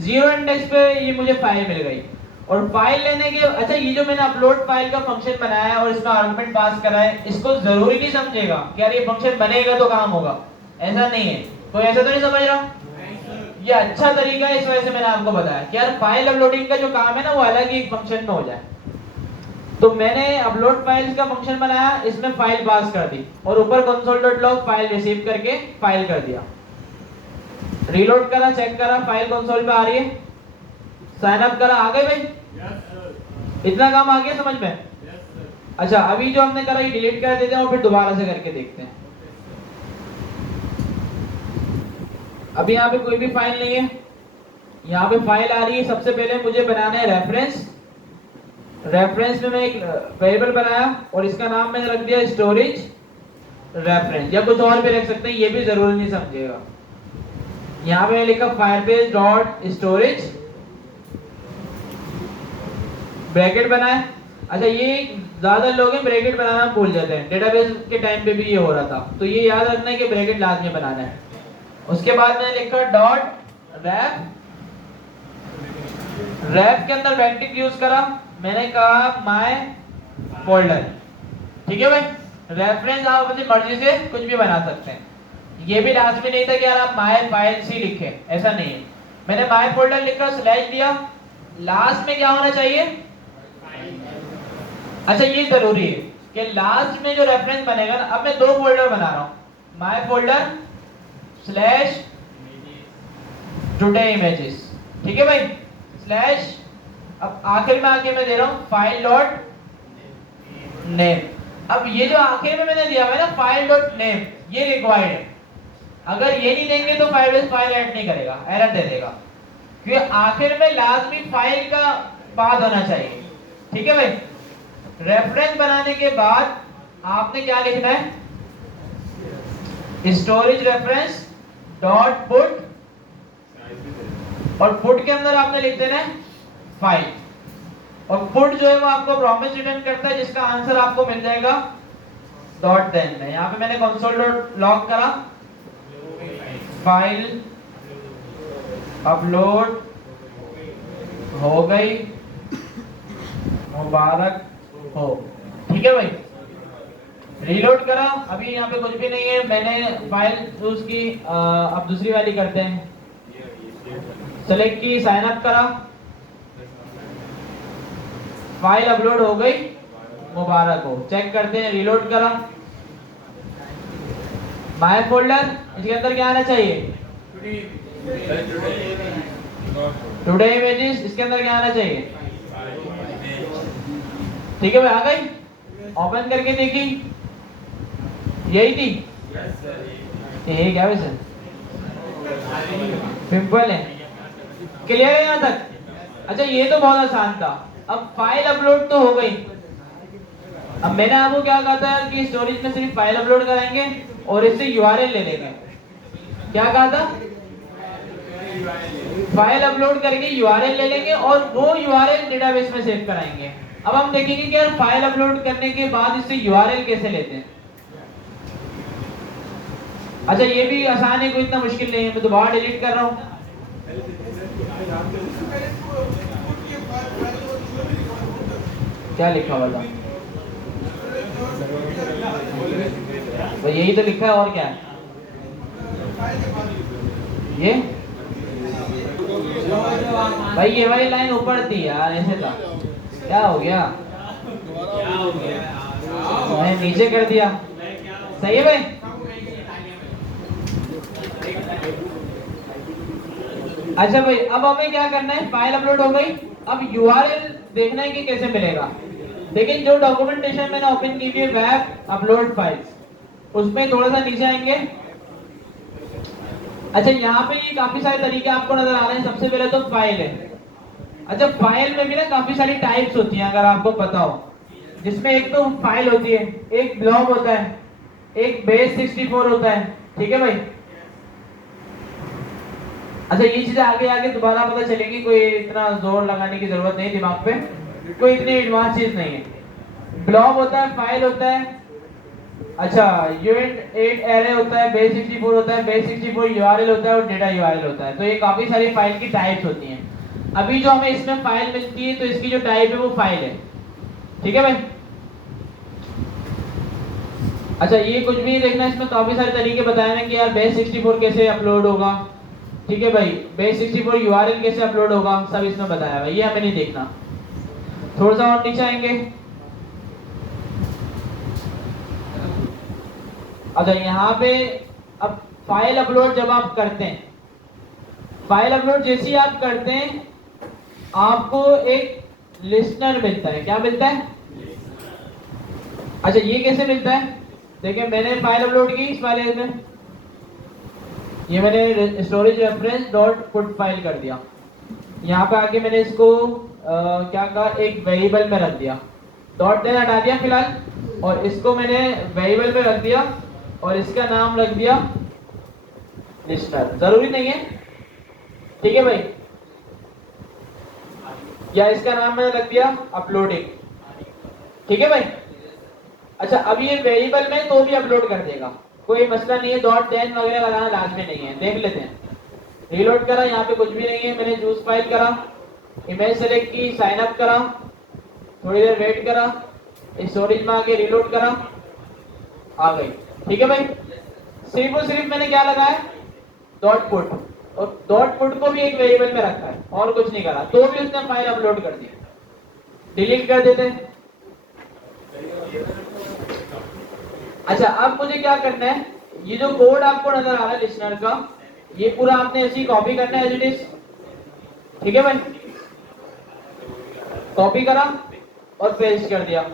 0 index पे ये मुझे फाइल मिल गई। और फाइल लेने के अच्छा, ये जो मैंने अपलोड फाइल का फंक्शन बनाया है और इसमें आर्गुमेंट पास करा है, इसको जरूरी नहीं समझेगा कि यार ये फंक्शन बनेगा तो काम होगा, ऐसा नहीं है। कोई ऐसा तो नहीं समझ रहा? ये अच्छा तरीका है, इस वजह से मैंने आपको बताया कि यार फाइल अपलोडिंग का जो काम है ना वो अलग ही फंक्शन में हो जाए। तो मैंने अपलोड फाइल्स का फंक्शन बनाया, इसमें फाइल पास कर दी और ऊपर console.log फाइल रिसीव करके फाइल कर दिया। रीलोड करा, चेक करा, फाइल कंसोल पे आ रही है, साइन अप करा, आ गए भाई? इतना काम आ गया समझ में? अच्छा, अभी जो हमने करा ये डिलीट कर देते हैं और फिर दोबारा से करके देखते हैं। अभी यहाँ पे कोई भी फाइल नहीं है, यहाँ पे फाइल आ रही है। सबसे पहले मुझे बनाना है रेफरेंस। रेफरेंस में मैं एक वेरिएबल बनाया और इसका नाम मैंने रख दिया स्टोरेज रेफरेंस, या कुछ और भी रख सकते हैं, ये भी जरूरी नहीं समझिएगा। यहाँ पे लिखा फायरबेस डॉट स्टोरेज, ब्रैकेट बनाए। अच्छा, ये ज्यादा लोग हैं ब्रैकेट बनाना भूल जाते हैं, डेटाबेस के टाइम पे भी ये हो रहा था, तो ये याद रखना है कि ब्रैकेट लाजमी बनाना है। उसके बाद मैंने लिखा डॉट रैप, रैप के अंदर बैकटिक यूज करा, मैंने कहा माय फोल्डर। ठीक है भाई, रेफरेंस आप अपनी मर्जी से कुछ भी बना सकते हैं। ये भी लाजमी नहीं था कि यार आप माय फाइल्स ही लिखें, ऐसा नहीं है। मैंने माय फोल्डर लिखकर स्लैश दिया, लास्ट में क्या होना चाहिए? अच्छा, ये जरूरी है कि लास्ट में जो रेफरेंस बनेगा ना, अब मैं दो फोल्डर बना रहा हूं, my folder slash today images. ठीक है भाई, स्लैश, अब आखिर में आके मैं दे रहा हूं फाइल डॉट नेम। अब ये जो आखिर में मैंने दिया हुआ है ना फाइल डॉट नेम, ये रिक्वायर्ड है। अगर ये नहीं देंगे तो फाइलबेस फाइल ऐड नहीं करेगा, एरर दे देगा, क्योंकि आखिर में लाजमी फाइल का बाद होना चाहिए। ठीक है भाई, रेफरेंस बनाने के बाद आपने क्या लिखना है? स्टोरेज रेफरेंस डॉट पुट, और पुट के अंदर आपने लिख देना है फाइल। और पुट जो है वो आपको प्रॉमिस रिटर्न करता है जिसका आंसर आपको मिल जाएगा डॉट देन में। यहाँ पे मैंने console.log करा, फाइल अपलोड हो गई, मुबारक हो। ठीक है भाई, रीलोड करा, अभी यहाँ पे कुछ भी नहीं है, मैंने फाइल चूज की, अब दूसरी वाली करते हैं, सेलेक्ट की, साइन अप करा, फाइल अपलोड हो गई, मुबारक हो। चेक करते हैं, रीलोड करा, माय फोल्डर, इसके अंदर क्या आना चाहिए? टुडे इमेजेस, इसके अंदर क्या आना चाहिए? ठीक है भाई, आ गई? ओपन करके देखी, यही थी? यही क्या वैसे सिंपल है, क्लियर है यहाँ तक? अच्छा, ये तो बहुत आसान था। अब फाइल अपलोड तो हो गई, अब मैंने आपको क्या कहा था कि स्टोरेज में सिर्फ फाइल अपलोड कराएंगे और इससे यूआरएल ले लेंगे। क्या कहा था? फाइल अपलोड करके यूआरएल ले लेंगे और वो यूआरएल डेटाबेस में सेव कराएंगे। अब हम देखेंगे कि यार फाइल अपलोड करने के बाद इससे यूआरएल कैसे लेते हैं। अच्छा ये भी आसान है, कोई इतना मुश्किल नहीं है। मैं दोबारा डिलीट कर रहा हूँ। क्या लिखा हुआ था? तो यही तो लिखा है, और क्या है ये? भाई ये वाली लाइन ऊपर थी यार, ऐसे था। क्या हो गया? मैं नीचे कर दिया। सही है भाई। अच्छा भाई, अब हमें क्या करना है? फाइल अपलोड हो गई, अब यूआरएल देखना है कि कैसे मिलेगा। लेकिन जो डॉक्यूमेंटेशन मैंने ओपन की है वेब अपलोड फाइल्स, उसमें थोड़ा सा नीचे आएंगे। अच्छा यहाँ पे ये काफी सारे तरीके आपको नजर आ रहे हैं। सबसे पहले तो फाइल है। अच्छा फाइल में भी ना काफी सारी टाइप्स होती हैं, अगर आपको पता हो, जिसमें एक तो फाइल होती है, एक ब्लॉब होता है, एक बेस 64 होता है। ठीक है भाई। अच्छा ये चीजें आगे आगे दोबारा पता चलेगी, कोई इतना जोर लगाने की जरूरत नहीं दिमाग पे, कोई इतनी एडवांस चीज नहीं है। ब्लॉब होता है, फाइल होता है, अच्छा यूनिट 8 एरे होता है, बेस 64 होता है, बेस 64 यूआरएल होता है और डेटा यूआरएल होता है। तो ये काफी सारी फाइल की टाइप्स होती हैं। अभी जो हमें इसमें फाइल मिलती है, तो इसकी जो टाइप है वो फाइल है। ठीक है भाई। अच्छा ये कुछ भी देखना, इसमें काफी सारे तरीके बताए हैं कि यार बेस 64 कैसे अपलोड होगा। ठीक है भाई, बेस 64 यूआरएल कैसे अपलोड होगा, सब इसमें बताया हुआ है। ये हमें नहीं देखना। थोड़ा सा और नीचे आएंगे। अच्छा यहाँ पे अब फाइल अपलोड जब आप करते हैं, फाइल अपलोड जैसे ही आप करते हैं, आपको एक लिस्टनर मिलता है। क्या मिलता है? अच्छा ये कैसे मिलता है? देखिए मैंने फाइल अपलोड की इस फाइल में, ये मैंने storage reference dot put file कर दिया। यहाँ पे आके मैंने इसको क्या कहा, एक वेरिएबल में रख दिया। डॉट देन हटा दिया फिलहाल, और इसको मैंने वेरिएबल में रख दिया और इसका नाम रख दिया लिस्टनर। जरूरी नहीं है, ठीक है भाई। या इसका नाम मैंने रख दिया अपलोडिंग। ठीक है भाई। अच्छा अब ये वेरिएबल में तो भी अपलोड कर देगा, कोई मसला नहीं है। डॉट देन वगैरह लगाना लाजमी नहीं है। देख लेते हैं। रीलोड करा, यहाँ पे कुछ भी नहीं है। मैंने चूज फाइल करा, इमेज सेलेक्ट की, साइन अप करा, थोड़ी देर वेट करा, स्टोरेज में आके रीलोड करा, आ गई। ठीक है भाई। सिर्फ और सिर्फ मैंने क्या लगाया, डॉट पुट, और डॉट पुट को भी एक वेरिएबल में रखा है और कुछ नहीं करा, तो भी उसने फाइल अपलोड कर दी। डिलीट कर देते हैं। अच्छा अब मुझे क्या करना है, ये जो कोड आपको नजर आ रहा है लिस्टनर का, ये पूरा आपने ऐसी कॉपी करना है एज इट इज। ठीक है भाई। कॉपी करा और पेस्ट कर दिया।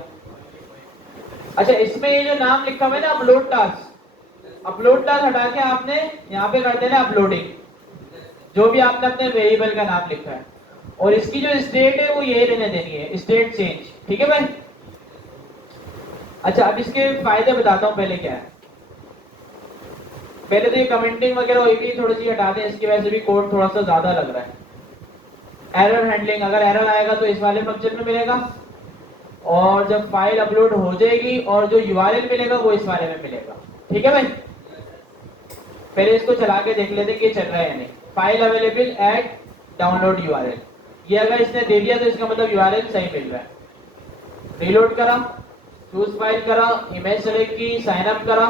अच्छा इसमें ये जो नाम लिखा हुआ है ना अपलोड टास्क, अपलोड टास्क हटा के आपने यहाँ पे कर देना अपलोडिंग, जो भी आपने अपने वेरिएबल का नाम लिखा है, और इसकी जो स्टेट है वो ये रहने देनी है, स्टेट चेंज। ठीक है भाई। अच्छा अब इसके फायदे बताता हूँ पहले क्या है। पहले तो ये कमेंटिंग वगैरह होगी, थोड़ी सी हटा दें, इसकी वजह से भी कोड थोड़ा सा ज्यादा लग रहा है। एरर हैंडलिंग, अगर एरर आएगा तो इस वाले फंक्शन में मिलेगा, और जब फाइल अपलोड हो जाएगी और जो यूआरएल मिलेगा वो इस वाले में मिलेगा। ठीक है भाई। पहले इसको चला के देख लेते कि चल रहा है या नहीं। File available eight download URL, ये अगर इसने दे दिया तो इसका मतलब यूआरएल सही मिल रहा है। रीलोड करा, चूज फाइल करा, इमेज सेलेक्ट की, साइन अप करा।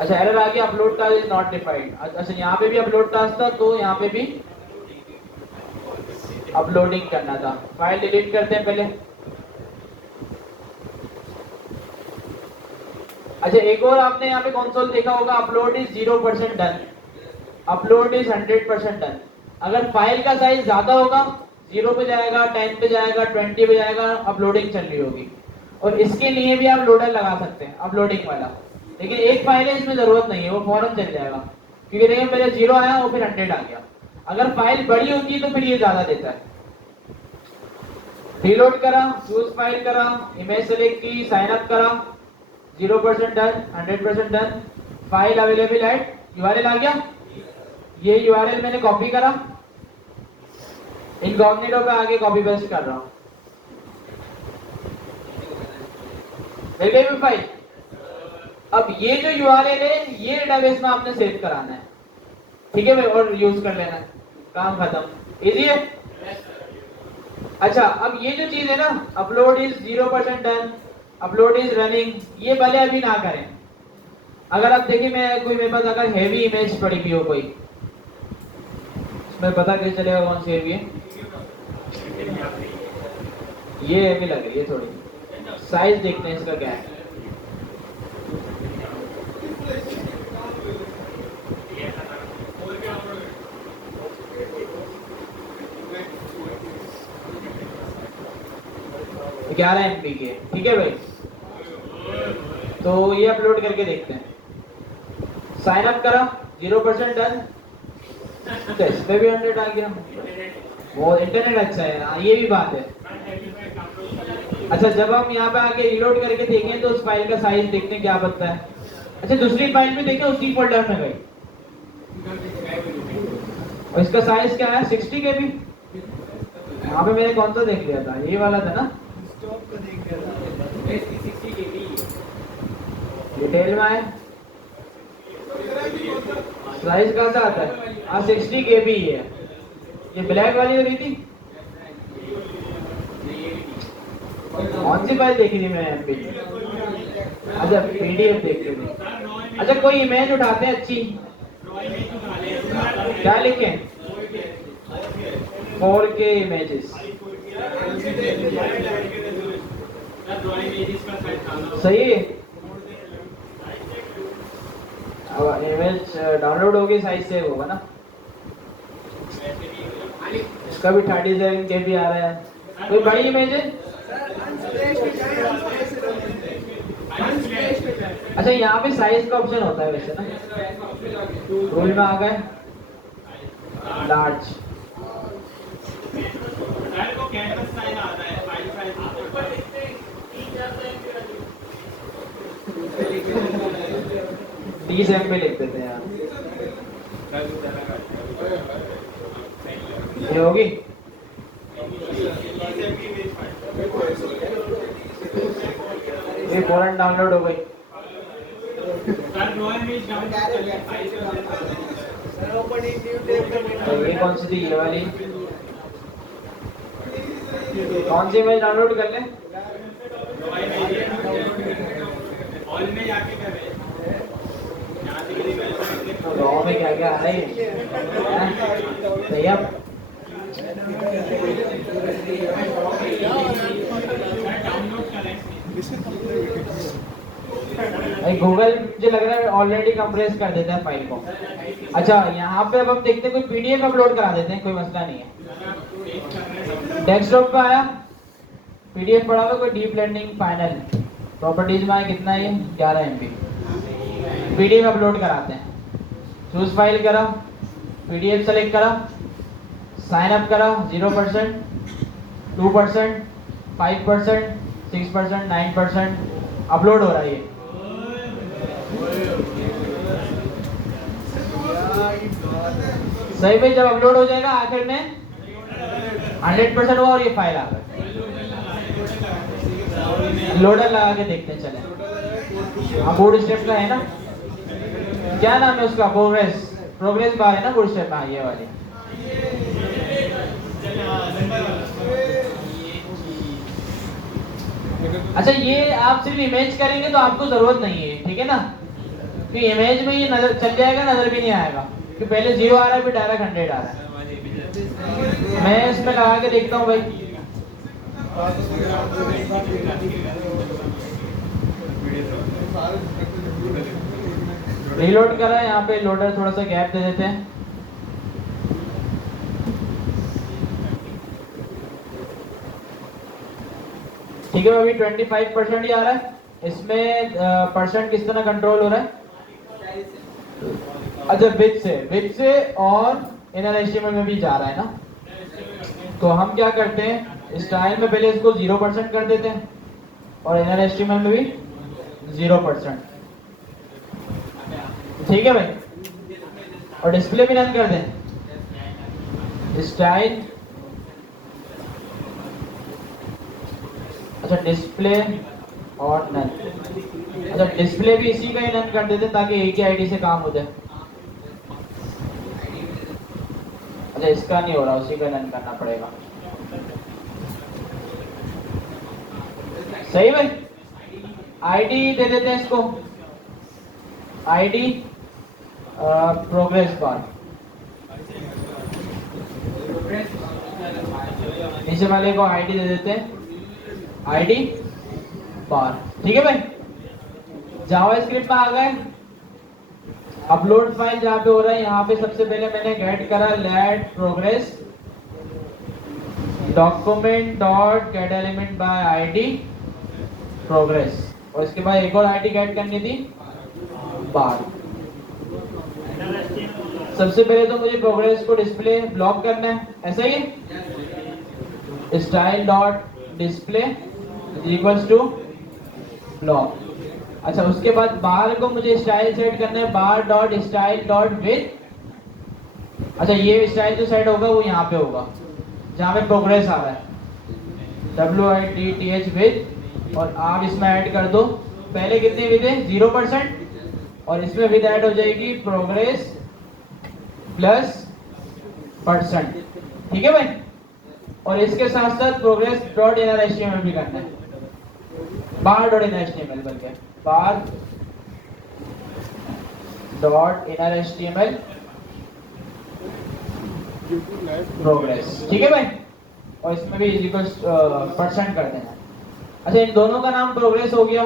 अच्छा एरर आ गया, upload task is not defined. अच्छा यहाँ पे भी अपलोड टास्क था, तो यहाँ पे भी अपलोडिंग करना था। फाइल डिलीट करते हैं पहले। अच्छा एक और आपने यहाँ पे कंसोल देखा होगा, upload is 0% done, upload is 100% done. अगर फाइल का साइज ज्यादा होगा 0 पे जाएगा, 10 पे जाएगा, 20 पे जाएगा, अपलोडिंग चल रही होगी। और इसके लिए भी आप लोडर लगा सकते हैं, अपलोडिंग वाला। लेकिन एक फाइल है, इसमें जरूरत नहीं है, वो फौरन चल जाएगा, क्योंकि देखिए पहले 0 आया और फिर 100 आ गया। अगर फाइल बड़ी होती है तो फिर ये ज्यादा देता है। रीलोड करा, चूज फाइल करा, इमेज सेलेक्ट की, साइन अप करा, 0% done, 100% done. File available at URL आ गया, ये यूआरएल मैंने कॉपी करा, इनकॉग्निटो पे आगे कॉपी पेस्ट कर रहा हूँ। मिल गई भी फाइल। अब ये जो यूआरएल है ये डेटाबेस में आपने सेव कराना है, ठीक है भाई, और यूज कर लेना है, काम खत्म। इजी है। अच्छा, अब ये जो चीज है ना, upload is 0% done, upload is running, ये भले अभी ना करें। अगर आप देखिए मैं कोई मेरे पास अगर हैवी इमेज पड़ी हुई हो कोई, उसमें पता कैसे चलेगा कौन सी हैवी है? ये हैवी लग रही है थोड़ी, साइज देखते हैं इसका क्या है। तो 11 MB की है, ठीक है भाई। तो ये अपलोड करके देखते हैं। साइन अप करा, 0% डन, तो इस पे भी 100 आ गया। वो इंटरनेट अच्छा है, हाँ ये भी बात है। अच्छा, जब हम यहाँ पे आके रीलोड करके देखें तो उस फाइल का साइज देखते हैं क्या बनता है। अच्छा, दूसरी फाइल में देखें उसी फोल्डर में गई, और इसका साइज क्या है? 60 KB। यहाँ पे मैंने कौन सा देख लिया था, ये वाला था ना, डिटेल में आए, साइज कहाँ सा आता है? हाँ 60 KB ही है। ये ब्लैक वाली हो रही थी, कौन सी फाइल देखी थी मैं MP? अच्छा PDF देख रही थी। अच्छा, कोई इमेज उठाते हैं अच्छी, क्या लिखें? 4K इमेजेस, सही है। अब इमेज डाउनलोड होगी, साइज सेव होगा ना। इसका भी 37 KB आ रहा है। कोई बड़ी इमेज है? अच्छा, यहाँ पे साइज का ऑप्शन होता है वैसे ना, रूल में आ गए लार्ज। तीस MB लिख देते हैं यार, ये होगी। ये फौरन डाउनलोड हो गई। तो ये कौन सी थी? ये वाली। कौन सी इमेज डाउनलोड कर लें? गाँव में क्या क्या आ रहा है? सही। गूगल मुझे लग रहा है ऑलरेडी कंप्रेस कर देता है फाइल को। अच्छा, यहाँ पे अब हम देखते हैं कोई PDF अपलोड करा देते हैं, कोई मसला नहीं है। डेस्कटॉप पे आया, PDF पड़ा हुआ, कोई डीप लर्निंग फाइनल प्रॉपर्टीज में आया, कितना है? 11 MB। PDF अपलोड कराते हैं। चूज फाइल करा, PDF सेलेक्ट करा, साइन अप करा, 0%, 2%, 5%, 6%, 9%, अपलोड हो रहा है ये। सही भाई, जब अपलोड हो जाएगा आखिर में 100% हुआ और ये फाइल आ गई। लोडर लगा के देखते हैं, चले। हाँ, बूट स्टेप का है ना, क्या नाम है उसका? प्रोग्रेस बार है ना, बूट स्टेप। हाँ, ये वाली। अच्छा, ये आप सिर्फ इमेज करेंगे तो आपको जरूरत नहीं है, ठीक है ना, कि इमेज में ये नजर चल जाएगा, नजर भी नहीं आएगा कि पहले 0 आ रहा है फिर डायरेक्ट 100 आ रहा है। मैं इसमें लगा के देखता हूँ भाई। रीलोड करा है, यहाँ पे लोडर थोड़ा सा गैप दे देते हैं। ठीक है, अभी 25% ही आ रहा है। इसमें परसेंट किस तरह कंट्रोल हो रहा है? अच्छा, विथ से और इनर एस्टिमेट में भी जा रहा है ना। तो हम क्या करते हैं, स्टाइल में पहले इसको 0% कर देते हैं और इनर एस्टिमेट में भी 0%। ठीक है भाई, और डिस्प्ले भी रन कर दें। स्टाइल अच्छा डिस्प्ले और नन, अच्छा डिस्प्ले भी इसी का ही नन कर देते ताकि एक ही आईडी से काम हो जाए। अच्छा इसका नहीं हो रहा, उसी का नन करना पड़ेगा। सही भाई, आईडी दे देते हैं इसको, आईडी प्रोग्रेस बार, नीचे वाले को आईडी दे देते हैं आईडी बार। ठीक है भाई, जावास्क्रिप्ट में आ गए। अपलोड फाइल जहाँ पे हो रहा है, यहाँ पे सबसे पहले मैंने गेट करा let progress document dot get element by ID progress, और इसके बाद एक और आईडी गेट करनी थी बार। सबसे पहले तो मुझे प्रोग्रेस को डिस्प्ले ब्लॉक करना है, ऐसा ही है, style dot display equals to block. अच्छा उसके बाद बार को मुझे स्टाइल सेट करना है, बार डॉट स्टाइल डॉट विथ। अच्छा ये स्टाइल जो सेट होगा वो यहाँ पे होगा जहाँ पे प्रोग्रेस आ रहा है, WIDTH विथ, और आप इसमें ऐड कर दो पहले कितनी विथ है 0%, और इसमें विथ ऐड हो जाएगी प्रोग्रेस प्लस %। ठीक है भाई, और इसके साथ साथ प्रोग्रेस डॉट इनर एचटीएमएल भी करना है, बार डॉट इनर एचटीएमएल बल्कि बार डॉट इनर एचटीएमएल प्रोग्रेस। ठीक है भाई, और इसमें भी % कर देना। अच्छा इन दोनों का नाम प्रोग्रेस हो गया,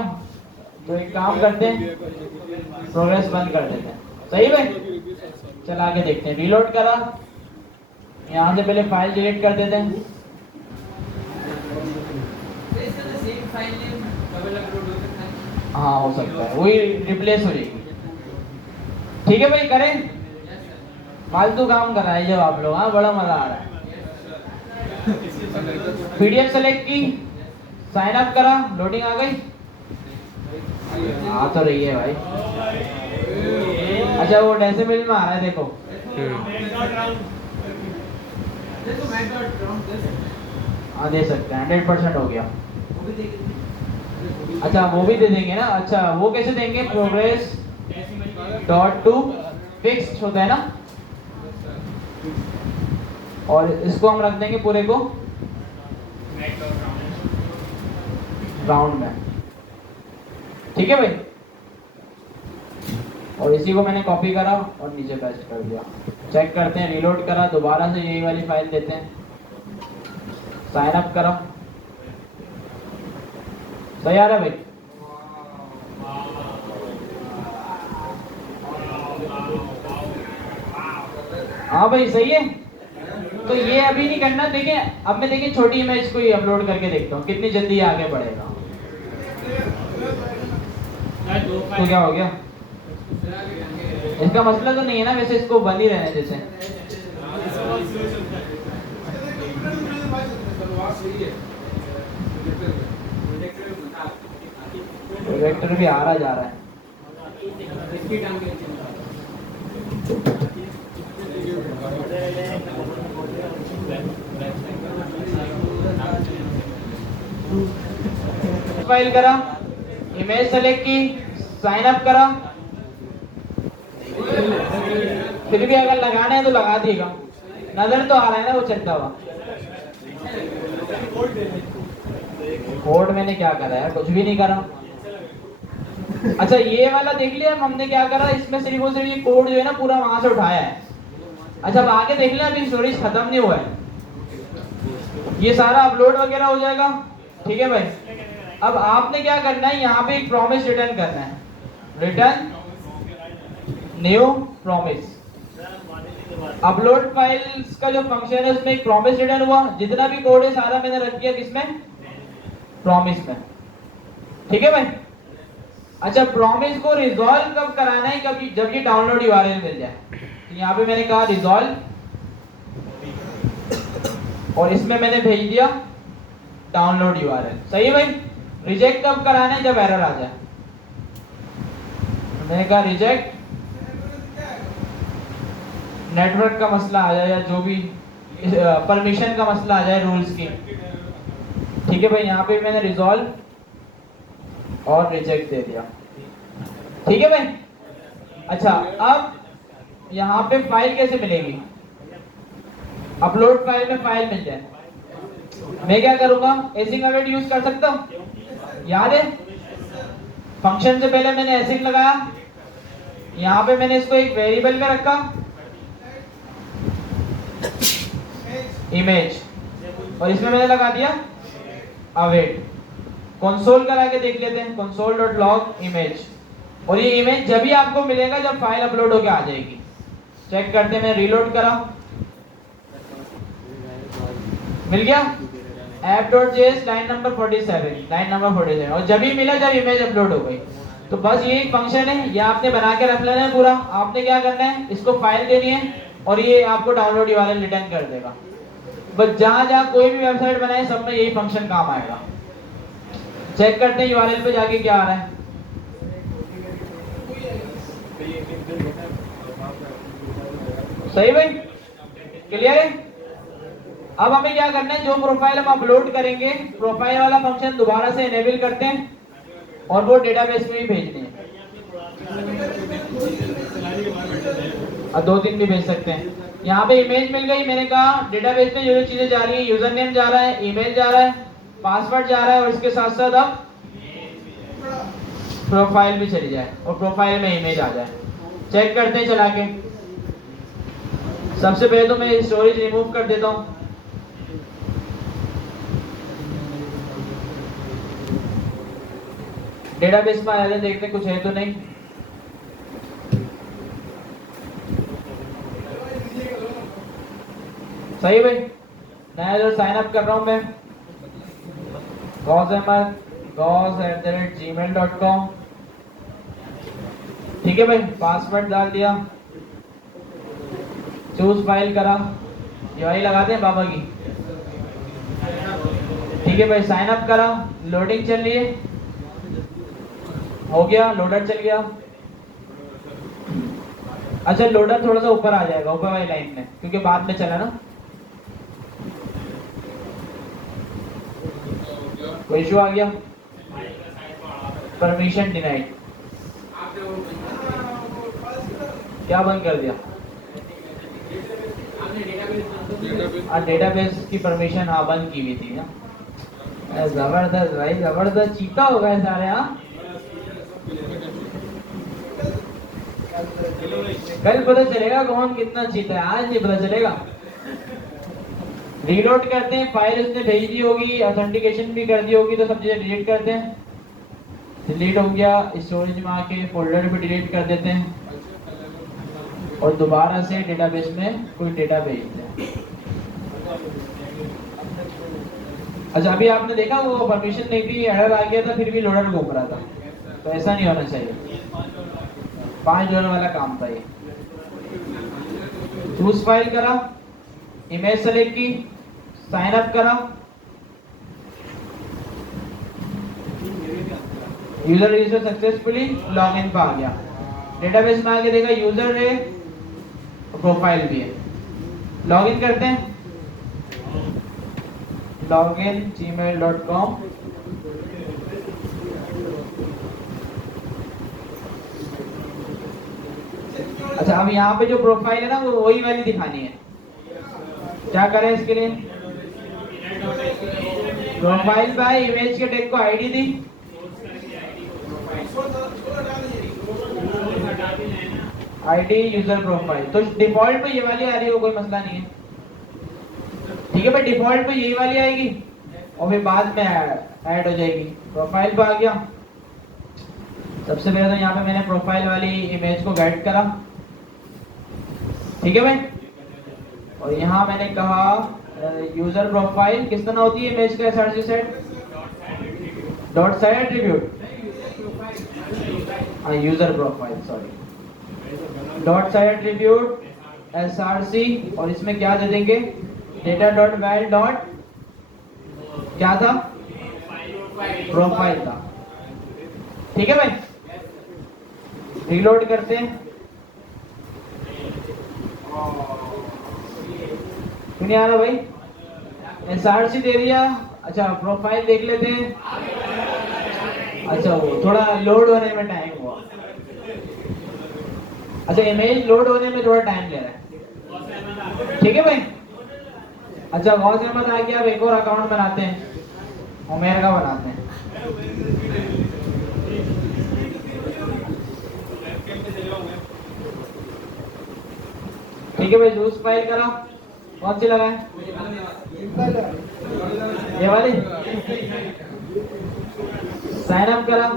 तो एक काम करते हैं प्रोग्रेस बंद कर देते हैं। सही भाई, चल आगे देखते हैं। रीलोड करा, यहाँ से पहले फाइल डिलीट कर देते हैं। हाँ हो सकता है, वही रिप्लेस हो जाएगी। ठीक है भाई, करें फालतू काम कराए जब आप लोग, हाँ बड़ा मजा आ रहा है। पीडीएफ सेलेक्ट की, साइन अप करा, लोडिंग आ गई, आ तो रही है भाई। अच्छा वो डेसिमल में आ रहा है, देखो हाँ दे सकते हैं, 100% हो गया। अच्छा वो भी दे देंगे ना, अच्छा वो कैसे देंगे, प्रोग्रेस डॉट टू फिक्स होता है ना, और इसको हम रख देंगे पूरे को राउंड में। ठीक है भाई, और इसी को मैंने कॉपी करा और नीचे पेस्ट कर दिया। चेक करते हैं, रीलोड करा, दोबारा से यही वाली फाइल देते हैं, साइन अप करा, सही आ रहा है भाई। हाँ भाई सही है, तो ये अभी नहीं करना। देखिए अब मैं देखिए छोटी इमेज को ही अपलोड करके देखता हूँ कितनी जल्दी आगे बढ़ेगा। तो क्या हो गया, इसका मसला तो नहीं है ना वैसे, इसको बंद ही रहने जैसे। प्रोजेक्टर भी आ रहा जा रहा है। फाइल करा, इमेज सेलेक्ट की, साइन अप करा, फिर भी अगर लगाना है तो लगा दिएगा, नजर तो आ रहा है ना वो चलता हुआ। कोड मैंने क्या करा है, कुछ भी नहीं करा। अच्छा ये वाला देख लिया हमने क्या करा, इसमें सिर्फ और सिर्फ ये कोड जो है ना पूरा वहां से उठाया है। अच्छा अब आगे देख लिया, अभी स्टोरेज खत्म नहीं हुआ है, ये सारा अपलोड वगैरह हो जाएगा। ठीक है भाई, अब आपने क्या करना है, यहाँ पे एक प्रॉमिस रिटर्न करना है, return new promise. Upload files का जो फंक्शन है उसमें एक प्रॉमिस रिटर्न हुआ, जितना भी कोड है सारा मैंने रख दिया किसमें, प्रॉमिस में। ठीक है भाई, अच्छा प्रॉमिस को रिजॉल्व कब कराना है, कब, जब ये डाउनलोड यूआरएल मिल जाए। तो यहाँ पे मैंने कहा रिजॉल्व, और इसमें मैंने भेज दिया डाउनलोड यूआरएल। सही है भाई, रिजेक्ट कब कराना है, जब एरर आ जाए। मैंने कहा रिजेक्ट, नेटवर्क का मसला आ जाए या जो भी परमिशन का मसला आ जाए रूल्स की, ठीक है भाई, यहाँ पे मैंने रिजॉल्व और रिजेक्ट दे दिया। ठीक है भाई। अच्छा, अब यहाँ पे फाइल कैसे मिलेगी? अपलोड फाइल में फाइल मिल जाए, मैं क्या करूंगा, एसिंक मेथड यूज कर सकता हूँ। याद है, फंक्शन से पहले मैंने एसिंक लगाया, यहाँ पे मैंने इसको एक वेरिएबल में रखा इमेज, और इसमें मैंने लगा दिया अवेट। कंसोल करा के देख लेते हैं, console.log इमेज, और ये इमेज जब भी आपको मिलेगा जब फाइल अपलोड होके आ जाएगी। चेक करते हैं, मैं रीलोड करा, मिल गया app.js लाइन नंबर 47, और जब ही मिला जब इमेज अपलोड हो गई। तो बस ये एक फंक्शन है, ये आपने बना के रख लेना है पूरा। आपने क्या करना है, इसको फाइल देनी है और ये आपको डाउनलोड URL रिटर्न कर देगा। बस जहां जहां कोई भी वेबसाइट बनाए सब में यही फंक्शन काम आएगा। चेक करते हैं URL पे जाके क्या आ रहा है। सही भाई, क्लियर है। अब हमें क्या करना है, जो प्रोफाइल हम अपलोड करेंगे प्रोफाइल वाला फंक्शन दोबारा से इनेबल करते हैं और वो डेटाबेस में भी भेजनी है। और 2-3 भी भेज सकते हैं। यहाँ पे इमेज मिल गई, मैंने कहा डेटाबेस में जो जो चीजें जा रही है, यूजर नेम जा रहा है, ईमेल जा रहा है, पासवर्ड जा रहा है, और इसके साथ साथ अब प्रोफाइल भी चली जाए और प्रोफाइल में इमेज आ जाए। चेक करते हैं चला के। सबसे पहले तो मैं स्टोरेज रिमूव कर देता हूँ। डेटाबेस में आ जाते, देखते कुछ है तो नहीं। सही भाई, नया जो साइन अप कर रहा हूं मैं, gauss@gmail.com। ठीक है भाई, पासवर्ड डाल दिया, चूज फाइल करा, UI लगाते हैं बाबा की। ठीक है भाई, साइन अप करा, लोडिंग चल रही है, हो गया, लोडर चल गया। अच्छा, लोडर थोड़ा सा ऊपर आ जाएगा, ऊपर वाली लाइन में, क्योंकि बाद में चला ना। कोई इशू आ गया, परमिशन डिनाइड, क्या बंद कर दिया? डेटाबेस की परमिशन हाँ बंद की हुई थी ना। जबरदस्त भाई, जबरदस्त, चीता हो गए सारे। हाँ, कल पता चलेगा कौन कितना चीता है, आज नहीं पता चलेगा। रीलोड करते हैं, फाइल उसने भेज दी होगी, ऑथेंटिकेशन भी कर दी होगी, तो सब चीजें डिलीट करते हैं। डिलीट हो गया, स्टोरेज में आके फोल्डर भी डिलीट कर देते हैं और दोबारा से डेटाबेस में कोई डेटा भेजते हैं। अच्छा, अभी आपने देखा वो परमिशन नहीं थी, एरर आ गया था, फिर भी लोडर घूम रहा था। तो ऐसा नहीं होना चाहिए, 5 डॉलर वाला काम था ये। चूज फाइल करा, इमेज सेलेक्ट की, साइन अप करा, यूजर रजिस्टर सक्सेसफुली, लॉगिन पे आ गया। डेटाबेस में आके देखा यूजर है, प्रोफाइल भी है। लॉगिन करते हैं, login gmail.com। अच्छा, अब यहाँ पे जो प्रोफाइल है ना वो वही वाली दिखानी है। क्या करें इसके लिए, प्रोफाइल बाय इमेज के टैग को आईडी दी, आईडी यूजर प्रोफाइल। तो डिफॉल्ट पे ये वाली आ रही हो, कोई मसला नहीं है। ठीक है भाई, डिफॉल्ट पे यही वाली आएगी और फिर बाद में ऐड हो जाएगी। प्रोफाइल पे आ गया, सबसे पहले तो यहाँ पे मैंने प्रोफाइल वाली इमेज को गेट करा। ठीक है भाई, और यहाँ मैंने कहा यूजर प्रोफाइल किस तरह होती है इमेज का SRC set, dot side attribute, user profile, sorry, dot side attribute SRC, और इसमें क्या दे देंगे, डेटा डॉट वैल डॉट क्या था, प्रोफाइल था। ठीक है भाई, रीलोड करते हैं, क्यों नहीं आ रहा भाई, SRC दे दिया, अच्छा प्रोफाइल देख लेते हैं। अच्छा वो थोड़ा लोड होने में टाइम हुआ। अच्छा इमेज लोड होने में थोड़ा टाइम ले रहा है, ठीक है भाई। अच्छा गौस अहमद आ गया, अब एक और अकाउंट बनाते हैं, उमेर का बनाते हैं। ठीक है भाई, जूस फाइल करो, कौन सी लगाए? ये वाली। साइन अप करा,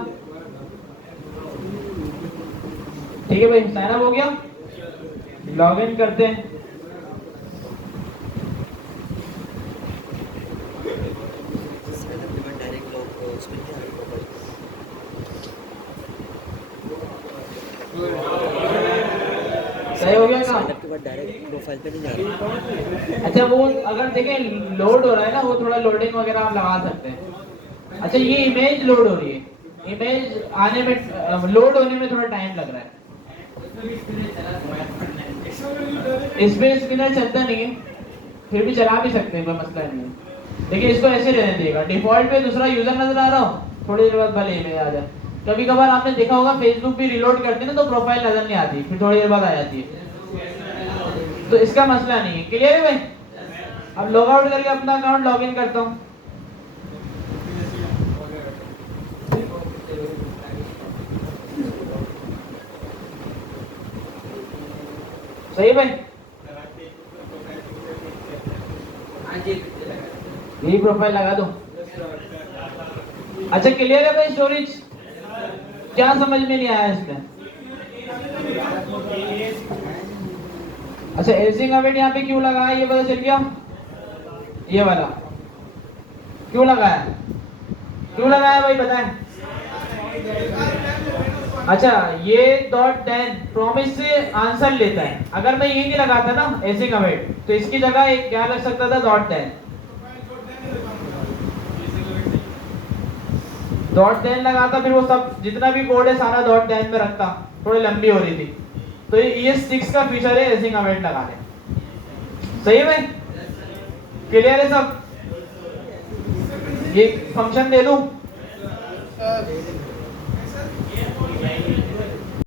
ठीक है भाई, साइन अप हो गया। लॉग इन करते हैं। सही हो गया काम? के बाद डायरेक्ट प्रोफाइल पे नहीं जा रहा। अच्छा वो अगर देखें लोड हो रहा है ना, वो थोड़ा लोडिंग वगैरह आप लगा सकते हैं। अच्छा ये इमेज लोड हो रही है, इमेज आने में लोड होने में थोड़ा टाइम लग रहा है। इसमें स्पिनर चलता नहीं है, फिर भी चला भी सकते हैं, कोई मसला नहीं है। देखिए इसको ऐसे रहने दिएगा, डिफॉल्ट पे दूसरा यूजर नजर आ रहा हो, थोड़ी देर बाद भले इमेज आ जाए। कभी कभार आपने देखा होगा फेसबुक भी रिलोड करते हैं ना, तो प्रोफाइल नजर नहीं आती, फिर थोड़ी देर बाद आ जाती है। तो इसका मसला नहीं है, क्लियर है भाई? अब लॉग आउट करके अपना अकाउंट लॉग इन करता हूँ। सही भाई, यही प्रोफाइल लगा दो। अच्छा क्लियर है भाई? स्टोरेज क्या समझ में नहीं आया इसमें? अच्छा एजिंग अवेट यहाँ पे क्यों लगाया ये पता चल गया? ये वाला क्यों लगाया, क्यों लगाया भाई बताएं? अच्छा ये .10 प्रॉमिस से आंसर लेता है। अगर मैं ये नहीं लगाता ना एजिंग अवेट, तो इसकी जगह एक क्या लग सकता था .10। .10 लगाता, फिर वो सब जितना भी कोड है सारा .10 में रखता, थोड़ी लंबी हो रही थी। तो ये 6 का फीचर है एजिंग अवेट लगाने। सही है भाई? क्लियर है सब? ये फंक्शन दे दूं?